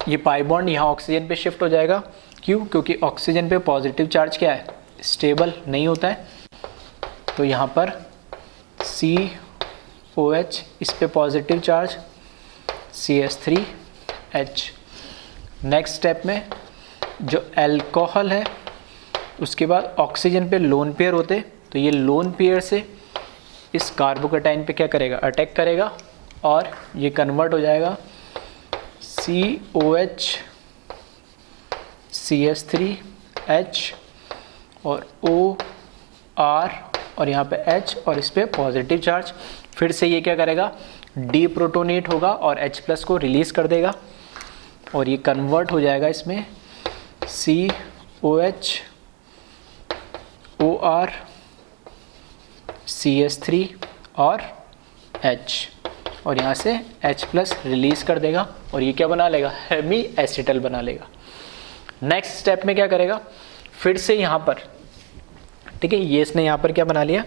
ये पाई बॉन्ड यहाँ ऑक्सीजन पे शिफ्ट हो जाएगा। क्यों, क्योंकि ऑक्सीजन पे पॉजिटिव चार्ज क्या है, स्टेबल नहीं होता है, तो यहाँ पर COH, इस पे positive charge, CH3, H। Next step में जो अल्कोहल है उसके बाद ऑक्सीजन पे लोन पेयर होते, तो ये लोन पेयर से इस कार्बोकेटाइन पे क्या करेगा, अटैक करेगा और ये कन्वर्ट हो जाएगा COH CH3H और OR और यहाँ पे H और इस पे पॉजिटिव चार्ज। फिर से ये क्या करेगा, डीप्रोटोनेट होगा और H+ को रिलीज़ कर देगा और ये कन्वर्ट हो जाएगा इसमें COH OR CH3 और H और यहाँ से H+ रिलीज़ कर देगा और ये क्या बना लेगा, हेमी एसिटल बना लेगा। नेक्स्ट स्टेप में क्या करेगा, फिर से यहाँ पर, ठीक है, ये इसने यहाँ पर क्या बना लिया,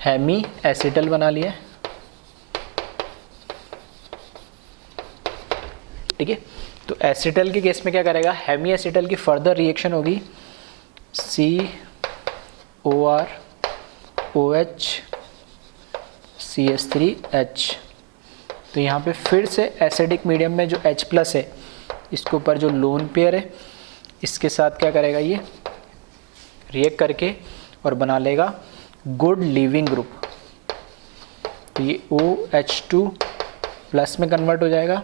हेमी एसिटल बना लिया, ठीक है। तो एसिटल के केस में क्या करेगा, हेमी एसिटल की फर्दर रिएक्शन होगी COR OH CH3H। तो यहाँ पे फिर से एसिडिक मीडियम में जो H+ है, इसके ऊपर जो लोन पेयर है इसके साथ क्या करेगा, ये रिएक्ट करके और बना लेगा गुड लीविंग ग्रुप। तो ये OH2+ में कन्वर्ट हो जाएगा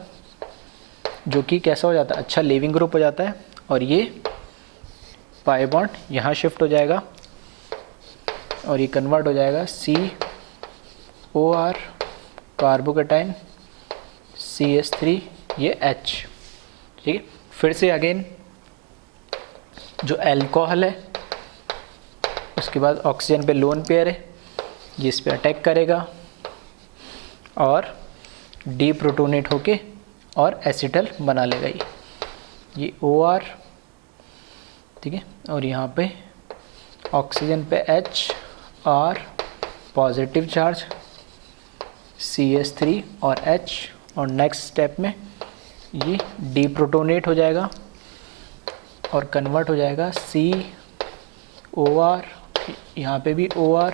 जो कि कैसा हो जाता है, अच्छा लीविंग ग्रुप हो जाता है और ये पाई बॉन्ड यहाँ शिफ्ट हो जाएगा और ये कन्वर्ट हो जाएगा COR कार्बोकेटाइन CH3 ये H, ठीक है। फिर से अगेन जो अल्कोहल है उसके बाद ऑक्सीजन पे लोन पेयर है, जिस पे अटैक करेगा और डीप्रोटोनेट होके और एसिटल बना लेगा ये OR, ठीक है। और यहाँ पे ऑक्सीजन पे H और पॉजिटिव चार्ज CH3 और H और नेक्स्ट स्टेप में ये डीप्रोटोनेट हो जाएगा और कन्वर्ट हो जाएगा COR, यहाँ पे भी OR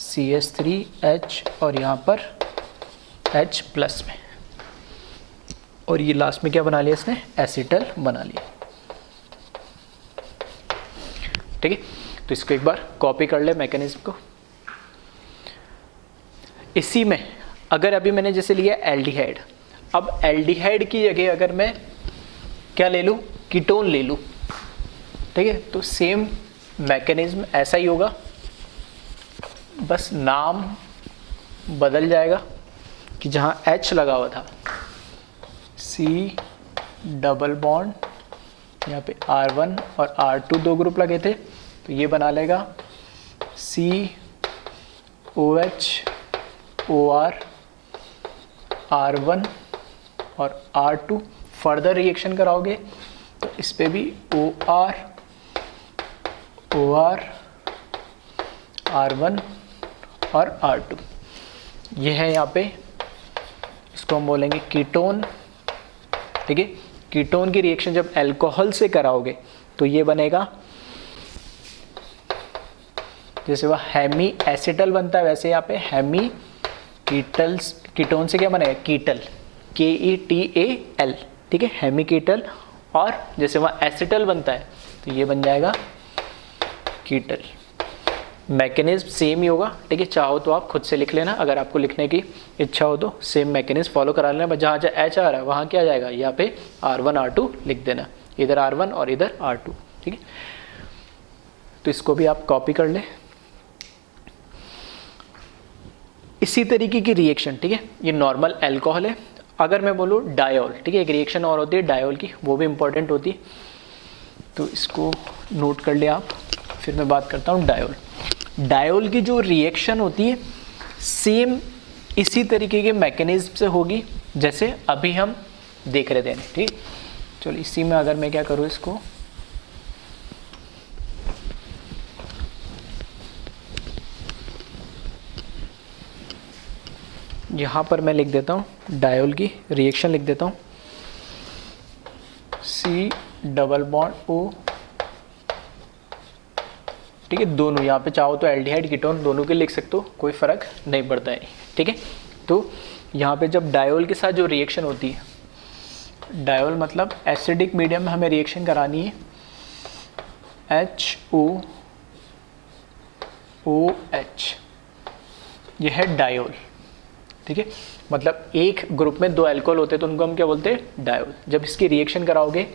CH3H और यहाँ पर H+ में और ये लास्ट में क्या बना लिया इसने, एसिटल बना लिया, ठीक है। तो इसको एक बार कॉपी कर ले मैकेनिज्म को। इसी में अगर अभी मैंने जैसे लिया एल्डिहाइड, अब एल्डिहाइड की जगह अगर मैं क्या ले लूँ, कीटोन ले लूँ, ठीक है, तो सेम मैकेनिज्म ऐसा ही होगा, बस नाम बदल जाएगा कि जहाँ H लगा हुआ था C डबल बॉन्ड, यहाँ पे R1 और R2 दो ग्रुप लगे थे, तो ये बना लेगा COH OR R1 और R2। फर्दर रिएक्शन कराओगे तो इस पे भी OR R1 और R2, ये है यहाँ पे, इसको हम बोलेंगे कीटोन, ठीक है। कीटोन की रिएक्शन जब अल्कोहल से कराओगे तो ये बनेगा, जैसे वह हेमी एसिटल बनता है वैसे यहाँ पे हेमी कीटल्स, कीटोन से क्या बनेगा, कीटल, KETAL, ठीक है, हेमी कीटल। और जैसे वहाँ एसिटल बनता है तो ये बन जाएगा कीटल। मैकेनिज्म सेम ही होगा, ठीक है। चाहो तो आप खुद से लिख लेना, अगर आपको लिखने की इच्छा हो तो सेम मैकेनिज्म फॉलो करा लेना। जहाँ जहाँ H आ रहा है वहाँ क्या जाएगा, यहाँ पे R1 R2 लिख देना, इधर R1 और इधर R2, ठीक है। तो इसको भी आप कॉपी कर ले। इसी तरीके की रिएक्शन, ठीक है, ये नॉर्मल अल्कोहल है। अगर मैं बोलूँ डायोल, ठीक है, एक रिएक्शन और होती है डायोल की, वो भी इंपॉर्टेंट होती है, तो इसको नोट कर ले आप, फिर मैं बात करता हूँ डायोल। डायोल की जो रिएक्शन होती है सेम इसी तरीके के मैकेनिज्म से होगी जैसे अभी हम देख रहे थे, ठीक। चलो इसी में अगर मैं क्या करूँ, इसको यहाँ पर मैं लिख देता हूँ, डायोल की रिएक्शन लिख देता हूँ, C डबल बॉन्ड O, ठीक है। दोनों यहाँ पे चाहो तो एल्डिहाइड कीटोन दोनों के लिख सकते हो, कोई फ़र्क नहीं पड़ता है, ठीक है। तो यहाँ पे जब डायोल के साथ जो रिएक्शन होती है डायोल मतलब एसिडिक मीडियम में हमें रिएक्शन करानी है HOOH, यह है डायोल। ठीक है, मतलब एक ग्रुप में दो अल्कोहल होते हैं तो उनको हम क्या बोलते हैं, डायोल। जब इसकी रिएक्शन कराओगे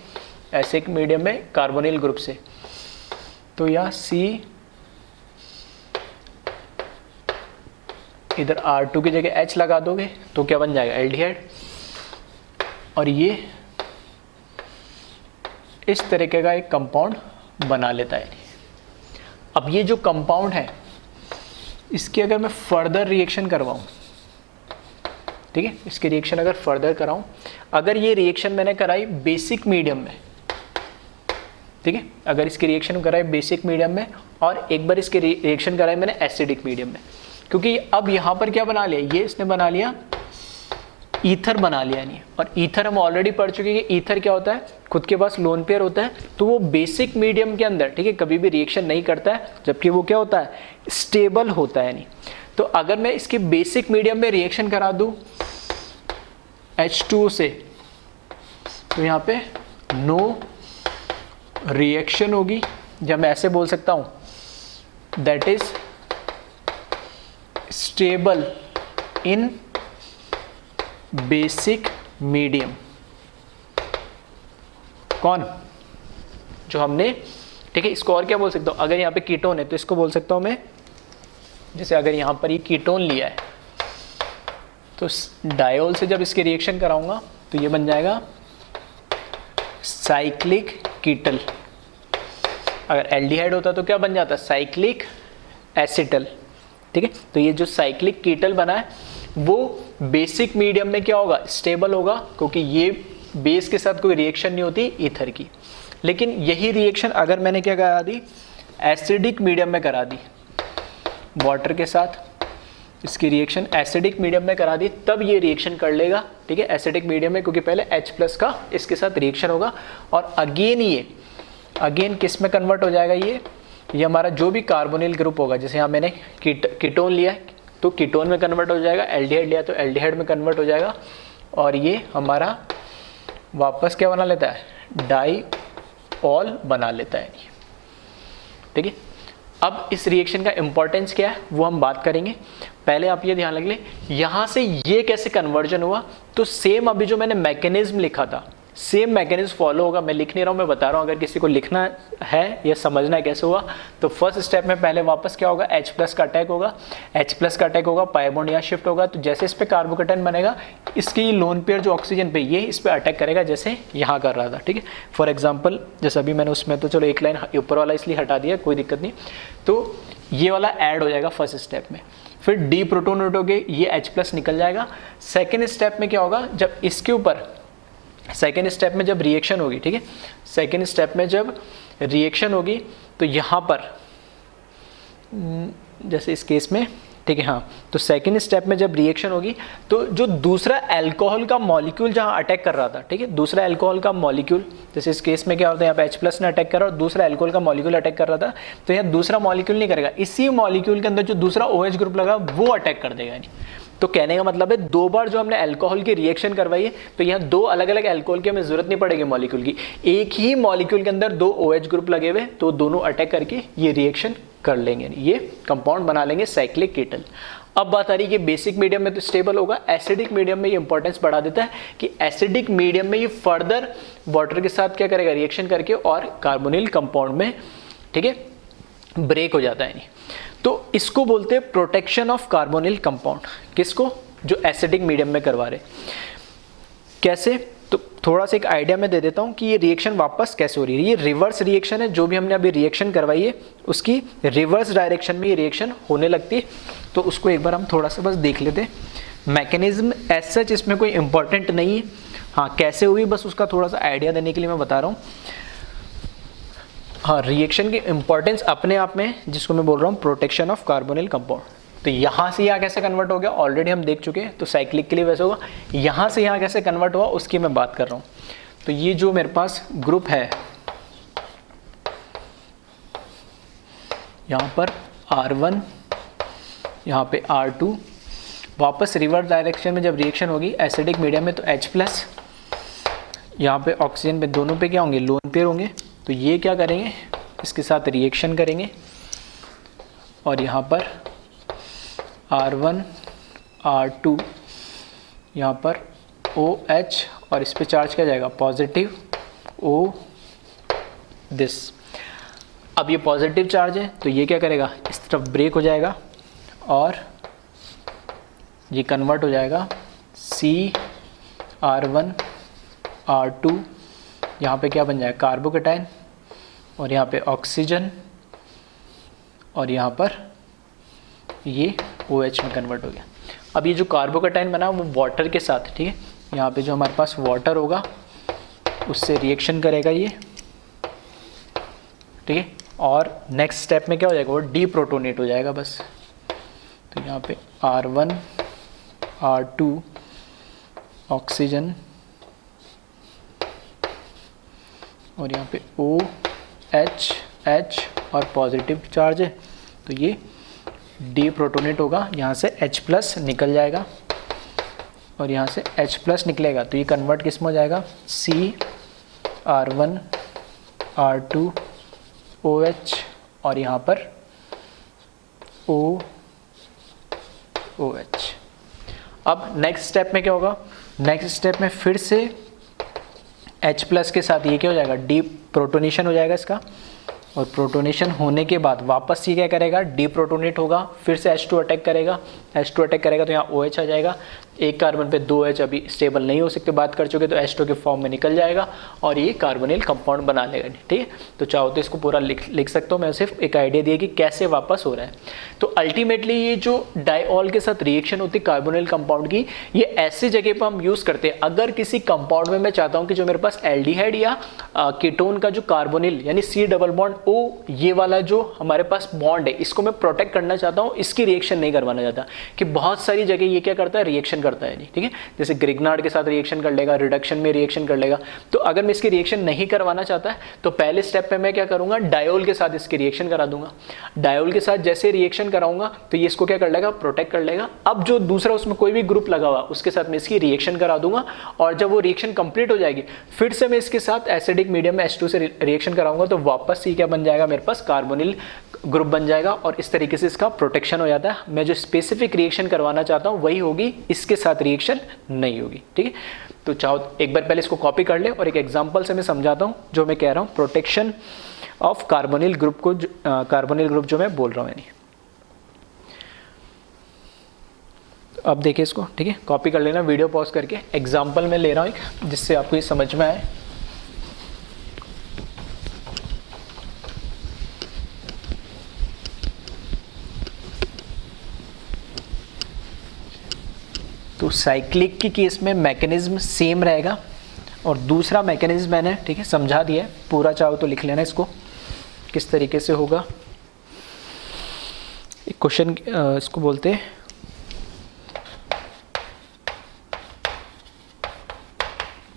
एसिडिक मीडियम में कार्बोनिल ग्रुप से, तो यहाँ C इधर R2 की जगह H लगा दोगे तो क्या बन जाएगा, एल्डिहाइड। और ये इस तरीके का एक कंपाउंड बना लेता है। अब ये जो कंपाउंड है इसकी अगर मैं फर्दर रिएक्शन करवाऊँ, ठीक है, इसकी रिएक्शन अगर फर्दर कराऊँ, अगर ये रिएक्शन मैंने कराई बेसिक मीडियम में, ठीक है, अगर इसकी रिएक्शन कराई बेसिक मीडियम में और एक बार इसकी रिएक्शन कराई मैंने एसिडिक मीडियम में, क्योंकि अब यहाँ पर क्या बना लिया, ये इसने बना लिया ईथर बना लिया नहीं। और ईथर हम ऑलरेडी पढ़ चुके हैं कि ईथर क्या होता है, खुद के पास लोन पेयर होता है, तो वो बेसिक मीडियम के अंदर, ठीक है, कभी भी रिएक्शन नहीं करता है, जबकि वो क्या होता है, स्टेबल होता है नहीं। तो अगर मैं इसके बेसिक मीडियम में रिएक्शन करा दूं H2O से, तो यहाँ पे नो रिएक्शन होगी, जब मैं ऐसे बोल सकता हूं that is stable in basic medium. कौन, जो हमने, ठीक है, इसको और क्या बोल सकता हूं, अगर यहाँ पे कीटोन है तो इसको बोल सकता हूं मैं, जैसे अगर यहाँ पर ये कीटोन लिया है तो डायोल से जब इसकी रिएक्शन कराऊंगा तो ये बन जाएगा साइक्लिक कीटल। अगर एल्डिहाइड होता तो क्या बन जाता, साइक्लिक एसिटल। ठीक है, तो ये जो साइक्लिक कीटल बना है वो बेसिक मीडियम में क्या होगा, स्टेबल होगा, क्योंकि ये बेस के साथ कोई रिएक्शन नहीं होती ईथर की। लेकिन यही रिएक्शन अगर मैंने क्या करा दी, एसिडिक मीडियम में करा दी, वाटर के साथ इसकी रिएक्शन एसिडिक मीडियम में करा दी, तब ये रिएक्शन कर लेगा, ठीक है, एसिडिक मीडियम में, क्योंकि पहले H+ का इसके साथ रिएक्शन होगा और अगेन ये अगेन किस में कन्वर्ट हो जाएगा, ये हमारा जो भी कार्बोनिल ग्रुप होगा, जैसे यहाँ मैंने कीटोन लिया है तो कीटोन में कन्वर्ट हो जाएगा, एल्डिहाइड लिया तो एल्डिहाइड में कन्वर्ट हो जाएगा, और ये हमारा वापस क्या बना लेता है, डाईऑल बना लेता है। ठीक है, अब इस रिएक्शन का इंपॉर्टेंस क्या है वो हम बात करेंगे। पहले आप ये ध्यान रख लें, यहाँ से ये कैसे कन्वर्जन हुआ, तो सेम अभी जो मैंने मैकेनिज्म लिखा था सेम मैकेनिज्म फॉलो होगा। मैं लिख नहीं रहा हूँ, मैं बता रहा हूँ, अगर किसी को लिखना है या समझना है कैसे हुआ, तो फर्स्ट स्टेप में पहले वापस क्या होगा, H+ का अटैक होगा, H+ का अटैक होगा, पाई बॉन्ड यहाँ शिफ्ट होगा, तो जैसे इस पे कार्बोकेटन बनेगा, इसकी लोन पेयर जो ऑक्सीजन पे ये इस पे अटैक करेगा, जैसे यहाँ कर रहा था। ठीक है, फॉर एग्जाम्पल जैसे अभी मैंने उसमें तो चलो एक लाइन ऊपर वाला इसलिए हटा दिया, कोई दिक्कत नहीं, तो ये वाला ऐड हो जाएगा फर्स्ट स्टेप में। फिर डी प्रोटोन उठोगे, ये H+ निकल जाएगा। सेकेंड स्टेप में क्या होगा, जब इसके ऊपर सेकेंड स्टेप में जब रिएक्शन होगी, ठीक है, सेकेंड स्टेप में जब रिएक्शन होगी तो यहाँ पर जैसे इस केस में, ठीक है, हाँ, तो सेकेंड स्टेप में जब रिएक्शन होगी तो जो दूसरा अल्कोहल का मॉलिक्यूल जहाँ अटैक कर रहा था, ठीक है, दूसरा अल्कोहल का मॉलिक्यूल, जैसे इस केस में क्या होता है, यहाँ पे H+ ने अटैक कर रहा और दूसरा अल्कोहल का मॉलिक्यूल अटैक कर रहा था, तो यहाँ दूसरा मॉलिक्यूल नहीं करेगा, इसी मॉलिक्यूल के अंदर जो दूसरा OH ग्रुप लगा वो अटैक कर देगा। नहीं, तो कहने का मतलब है दो बार जो हमने अल्कोहल की रिएक्शन करवाई है, तो यहाँ दो अलग अलग अल्कोहल की हमें जरूरत नहीं पड़ेगी मॉलिक्यूल की, एक ही मॉलिक्यूल के अंदर दो OH ग्रुप लगे हुए, तो दोनों अटैक करके ये रिएक्शन कर लेंगे, ये कंपाउंड बना लेंगे साइक्लिक कीटल। अब बात आ रही है कि बेसिक मीडियम में तो स्टेबल होगा, एसिडिक मीडियम में ये इंपॉर्टेंस बढ़ा देता है कि एसिडिक मीडियम में ये फर्दर वाटर के साथ क्या करेगा, रिएक्शन करके और कार्बोनिल कंपाउंड में, ठीक है, ब्रेक हो जाता है। नहीं, तो इसको बोलते हैं प्रोटेक्शन ऑफ कार्बोनिल कंपाउंड। किसको, जो एसिडिक मीडियम में करवा रहे। कैसे, तो थोड़ा सा एक आइडिया मैं दे देता हूँ कि ये रिएक्शन वापस कैसे हो रही है। ये रिवर्स रिएक्शन है, जो भी हमने अभी रिएक्शन करवाई है उसकी रिवर्स डायरेक्शन में ये रिएक्शन होने लगती है। तो उसको एक बार हम थोड़ा सा बस देख लेते हैं। मैकेनिज्म एज सच इसमें कोई इंपॉर्टेंट नहीं है, हाँ कैसे हुई बस उसका थोड़ा सा आइडिया देने के लिए मैं बता रहा हूँ। हाँ, रिएक्शन की इंपॉर्टेंस अपने आप में, जिसको मैं बोल रहा हूँ प्रोटेक्शन ऑफ कार्बोनिल कंपाउंड। तो यहाँ से यहाँ कैसे कन्वर्ट हो गया ऑलरेडी हम देख चुके हैं, तो साइक्लिक के लिए वैसे होगा। यहाँ से यहाँ कैसे कन्वर्ट हुआ उसकी मैं बात कर रहा हूँ। तो ये जो मेरे पास ग्रुप है, यहाँ पर R1, यहाँ पे R2, वापस रिवर्स डायरेक्शन में जब रिएक्शन होगी एसिडिक मीडियम में तो H+, यहाँ पे ऑक्सीजन पे दोनों पे क्या होंगे, लोन पेयर होंगे। तो ये क्या करेंगे, इसके साथ रिएक्शन करेंगे और यहाँ पर R1 R2 यहाँ पर OH और इस पे चार्ज क्या जाएगा, पॉजिटिव O दिस। अब ये पॉजिटिव चार्ज है तो ये क्या करेगा, इस तरफ ब्रेक हो जाएगा और ये कन्वर्ट हो जाएगा CR1 R2, यहाँ पे क्या बन जाएगा, कार्बोकेटाइन, और यहाँ पे ऑक्सीजन, और यहाँ पर ये OH में कन्वर्ट हो गया। अब ये जो कार्बोकेटाइन बना वो वाटर के साथ, ठीक है, यहाँ पे जो हमारे पास वाटर होगा उससे रिएक्शन करेगा ये, ठीक है, और नेक्स्ट स्टेप में क्या हो जाएगा, वो डीप्रोटोनेट हो जाएगा बस। तो यहाँ पे R1 R2 ऑक्सीजन और यहाँ पे OH H और पॉजिटिव चार्ज है तो ये डीप्रोटोनेट होगा, यहाँ से H+ निकल जाएगा और यहाँ से H+ निकलेगा तो ये कन्वर्ट किस में हो जाएगा, CR1 R2 OH और यहाँ पर OH। अब नेक्स्ट स्टेप में क्या होगा, नेक्स्ट स्टेप में फिर से H+ के साथ ये क्या हो जाएगा, डीप्रोटोनेशन हो जाएगा इसका, और प्रोटोनेशन होने के बाद वापस ये क्या करेगा, डीप्रोटोनेट होगा, फिर से H2 अटैक करेगा, H2 अटैक करेगा तो यहाँ OH आ जाएगा, एक कार्बन पे 2 H अभी स्टेबल नहीं हो सकते, बात कर चुके, तो H2 के फॉर्म में निकल जाएगा और ये कार्बोनिल कंपाउंड बना लेगा, ठीक है। तो चाहो तो इसको पूरा लिख सकता हूँ, मैं सिर्फ एक आइडिया दिया कि कैसे वापस हो रहा है। तो अल्टीमेटली ये जो डाइऑल के साथ रिएक्शन होती है कार्बोनिल कंपाउंड की, ये ऐसी जगह पर हम यूज़ करते हैं अगर किसी कंपाउंड में मैं चाहता हूँ कि जो मेरे पास एल्डिहाइड या कीटोन का जो कार्बोनिल यानी C++ O, ये वाला जो हमारे पास बॉन्ड है इसको मैं प्रोटेक्ट करना चाहता हूँ, इसकी रिएक्शन नहीं करवाना चाहता, कि बहुत सारी जगह ये क्या करता है, रिएक्शन करता है, ठीक है, जैसे ग्रिग्नार्ड के साथ रिएक्शन कर लेगा, रिडक्शन में रिएक्शन कर लेगा। तो अगर मैं इसकी रिएक्शन नहीं करवाना चाहता है तो पहले स्टेप पे मैं क्या करूंगा, डायोल के साथ इसकी रिएक्शन करा दूंगा। डायोल के साथ जैसे रिएक्शन कराऊंगा तो ये इसको क्या कर लेगा, प्रोटेक्ट कर लेगा। अब जो दूसरा उसमें कोई भी ग्रुप लगा हुआ उसके साथ मैं इसकी रिएक्शन करा दूंगा और जब वो रिएक्शन कंप्लीट हो जाएगी फिर से मैं इसके साथ एसिडिक मीडियम में H2 से रिएक्शन कराऊंगा तो वापस ये क्या बन जाएगा, मेरे पास कार्बोनिल ग्रुप बन जाएगा और इस तरीके से इसका प्रोटेक्शन हो जाता है। मैं जो स्पेसिफिक रिएक्शन करवाना चाहता हूँ वही होगी, इसके साथ रिएक्शन नहीं होगी, ठीक है। तो चाहो एक बार पहले इसको कॉपी कर ले और एक एग्जांपल से मैं समझाता हूँ जो मैं कह रहा हूँ, प्रोटेक्शन ऑफ कार्बोनिल ग्रुप को, कार्बोनिल ग्रुप जो मैं बोल रहा हूँ यानी। अब देखिए इसको, ठीक है, कॉपी कर लेना, वीडियो पॉज करके एग्जाम्पल में ले रहा हूँ एक, जिससे आपको ये समझ में आए। तो साइक्लिक की केस में मैकेनिज्म सेम रहेगा और दूसरा मैकेनिज्म मैंने, ठीक है, समझा दिया है, पूरा चाहो तो लिख लेना इसको किस तरीके से होगा। एक क्वेश्चन इसको बोलते हैं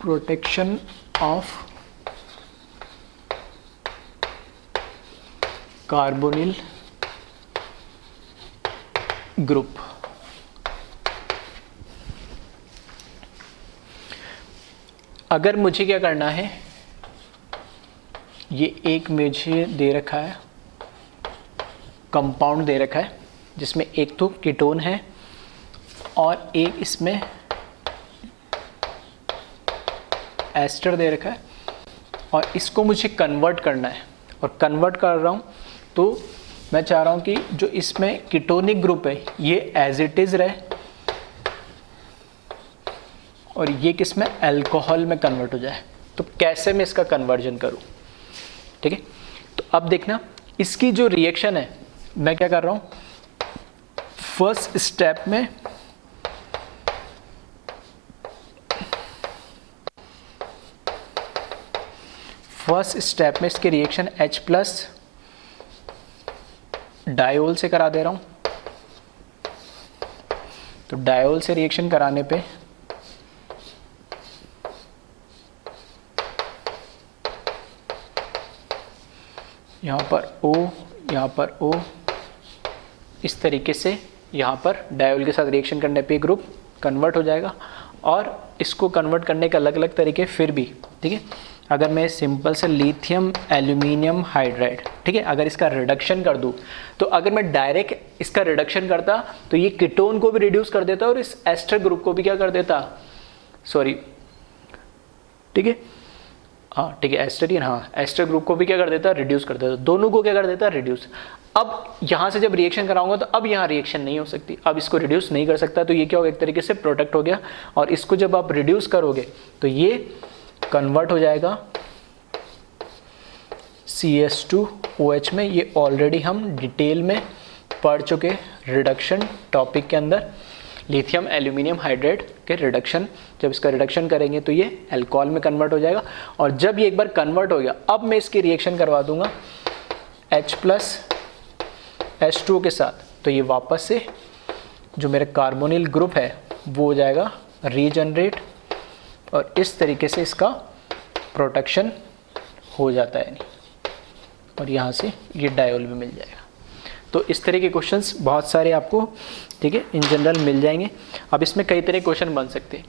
प्रोटेक्शन ऑफ कार्बोनिल ग्रुप। अगर मुझे क्या करना है, ये एक मुझे दे रखा है, कंपाउंड दे रखा है जिसमें एक तो कीटोन है और एक इसमें एस्टर दे रखा है और इसको मुझे कन्वर्ट करना है और कन्वर्ट कर रहा हूँ तो मैं चाह रहा हूँ कि जो इसमें कीटोनिक ग्रुप है ये एज इट इज़ रहे और ये किस में, अल्कोहल में कन्वर्ट हो जाए। तो कैसे मैं इसका कन्वर्जन करूं, ठीक है। तो अब देखना इसकी जो रिएक्शन है मैं क्या कर रहा हूं, फर्स्ट स्टेप में इसकी रिएक्शन H+ डायोल से करा दे रहा हूं। तो डायोल से रिएक्शन कराने पे यहाँ पर O, यहाँ पर O, इस तरीके से यहाँ पर डायोल के साथ रिएक्शन करने पे ग्रुप कन्वर्ट हो जाएगा। और इसको कन्वर्ट करने के अलग अलग तरीके फिर भी ठीक है। अगर मैं सिंपल से लिथियम एल्यूमिनियम हाइड्राइड, ठीक है, अगर इसका रिडक्शन कर दूं, तो अगर मैं डायरेक्ट इसका रिडक्शन करता तो ये कीटोन को भी रिड्यूस कर देता और इस एस्टर ग्रुप को भी क्या कर देता, सॉरी, ठीक है, हाँ ठीक है, एस्टरियन, हाँ एस्टर ग्रुप को भी क्या कर देता, रिड्यूस कर देता, दोनों को क्या कर देता, रिड्यूस। अब यहाँ से जब रिएक्शन कराऊंगा तो अब यहाँ रिएक्शन नहीं हो सकती, अब इसको रिड्यूस नहीं कर सकता, तो ये क्या होगा, एक तरीके से प्रोटेक्ट हो गया। और इसको जब आप रिड्यूस करोगे तो ये कन्वर्ट हो जाएगा CS2OH में। ये ऑलरेडी हम डिटेल में पढ़ चुके रिडक्शन टॉपिक के अंदर, लिथियम एल्यूमिनियम हाइड्राइड के रिडक्शन, जब इसका रिडक्शन करेंगे तो ये अल्कोहल में कन्वर्ट हो जाएगा। और जब ये एक बार कन्वर्ट हो गया, अब मैं इसकी रिएक्शन करवा दूंगा H+H2O के साथ, तो ये वापस से जो मेरा कार्बोनिल ग्रुप है वो हो जाएगा रीजनरेट, और इस तरीके से इसका प्रोटेक्शन हो जाता है, और यहाँ से ये डायोल भी मिल जाएगा। तो इस तरह के क्वेश्चंस बहुत सारे आपको, ठीक है, इन जनरल मिल जाएंगे। अब इसमें कई तरह के क्वेश्चन बन सकते हैं।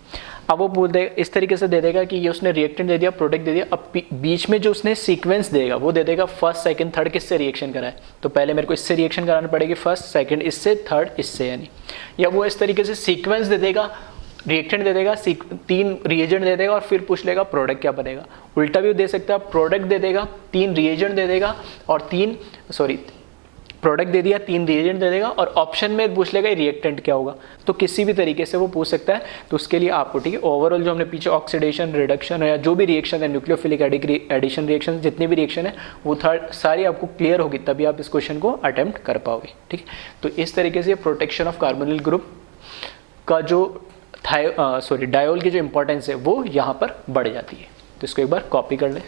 अब वो बोल देगा, इस तरीके से दे देगा कि ये उसने रिएक्टेंट दे दिया, प्रोडक्ट दे दिया, अब बीच में जो उसने सीक्वेंस देगा वो दे देगा फर्स्ट सेकंड थर्ड किससे रिएक्शन कराए, तो पहले मेरे को इससे रिएक्शन कराना पड़ेगी, फर्स्ट सेकंड इससे, थर्ड इससे, यानी, या वो इस तरीके से सीक्वेंस दे देगा, रिएक्टेंट दे देगा, 3 रिएजेंट दे देगा और फिर पूछ लेगा प्रोडक्ट क्या बनेगा। उल्टा भी दे सकता है, प्रोडक्ट दे देगा, 3 रिएजेंट दे देगा और प्रोडक्ट दे दिया, 3 रिएजेंट दे देगा और ऑप्शन में पूछ लेगा रिएक्टेंट क्या होगा। तो किसी भी तरीके से वो पूछ सकता है। तो उसके लिए आपको, ठीक है, ओवरऑल जो हमने पीछे ऑक्सीडेशन, रिडक्शन या जो भी रिएक्शन है, न्यूक्लियोफिलिक एडिशन रिएक्शन, जितनी भी रिएक्शन है वो सारी आपको क्लियर होगी, तभी आप इस क्वेश्चन को अटेम्प्ट कर पाओगे, ठीक है। तो इस तरीके से प्रोटेक्शन ऑफ कार्बोनिल ग्रुप का जो डायोल की जो इंपॉर्टेंस है वो यहाँ पर बढ़ जाती है। तो इसको एक बार कॉपी कर लें।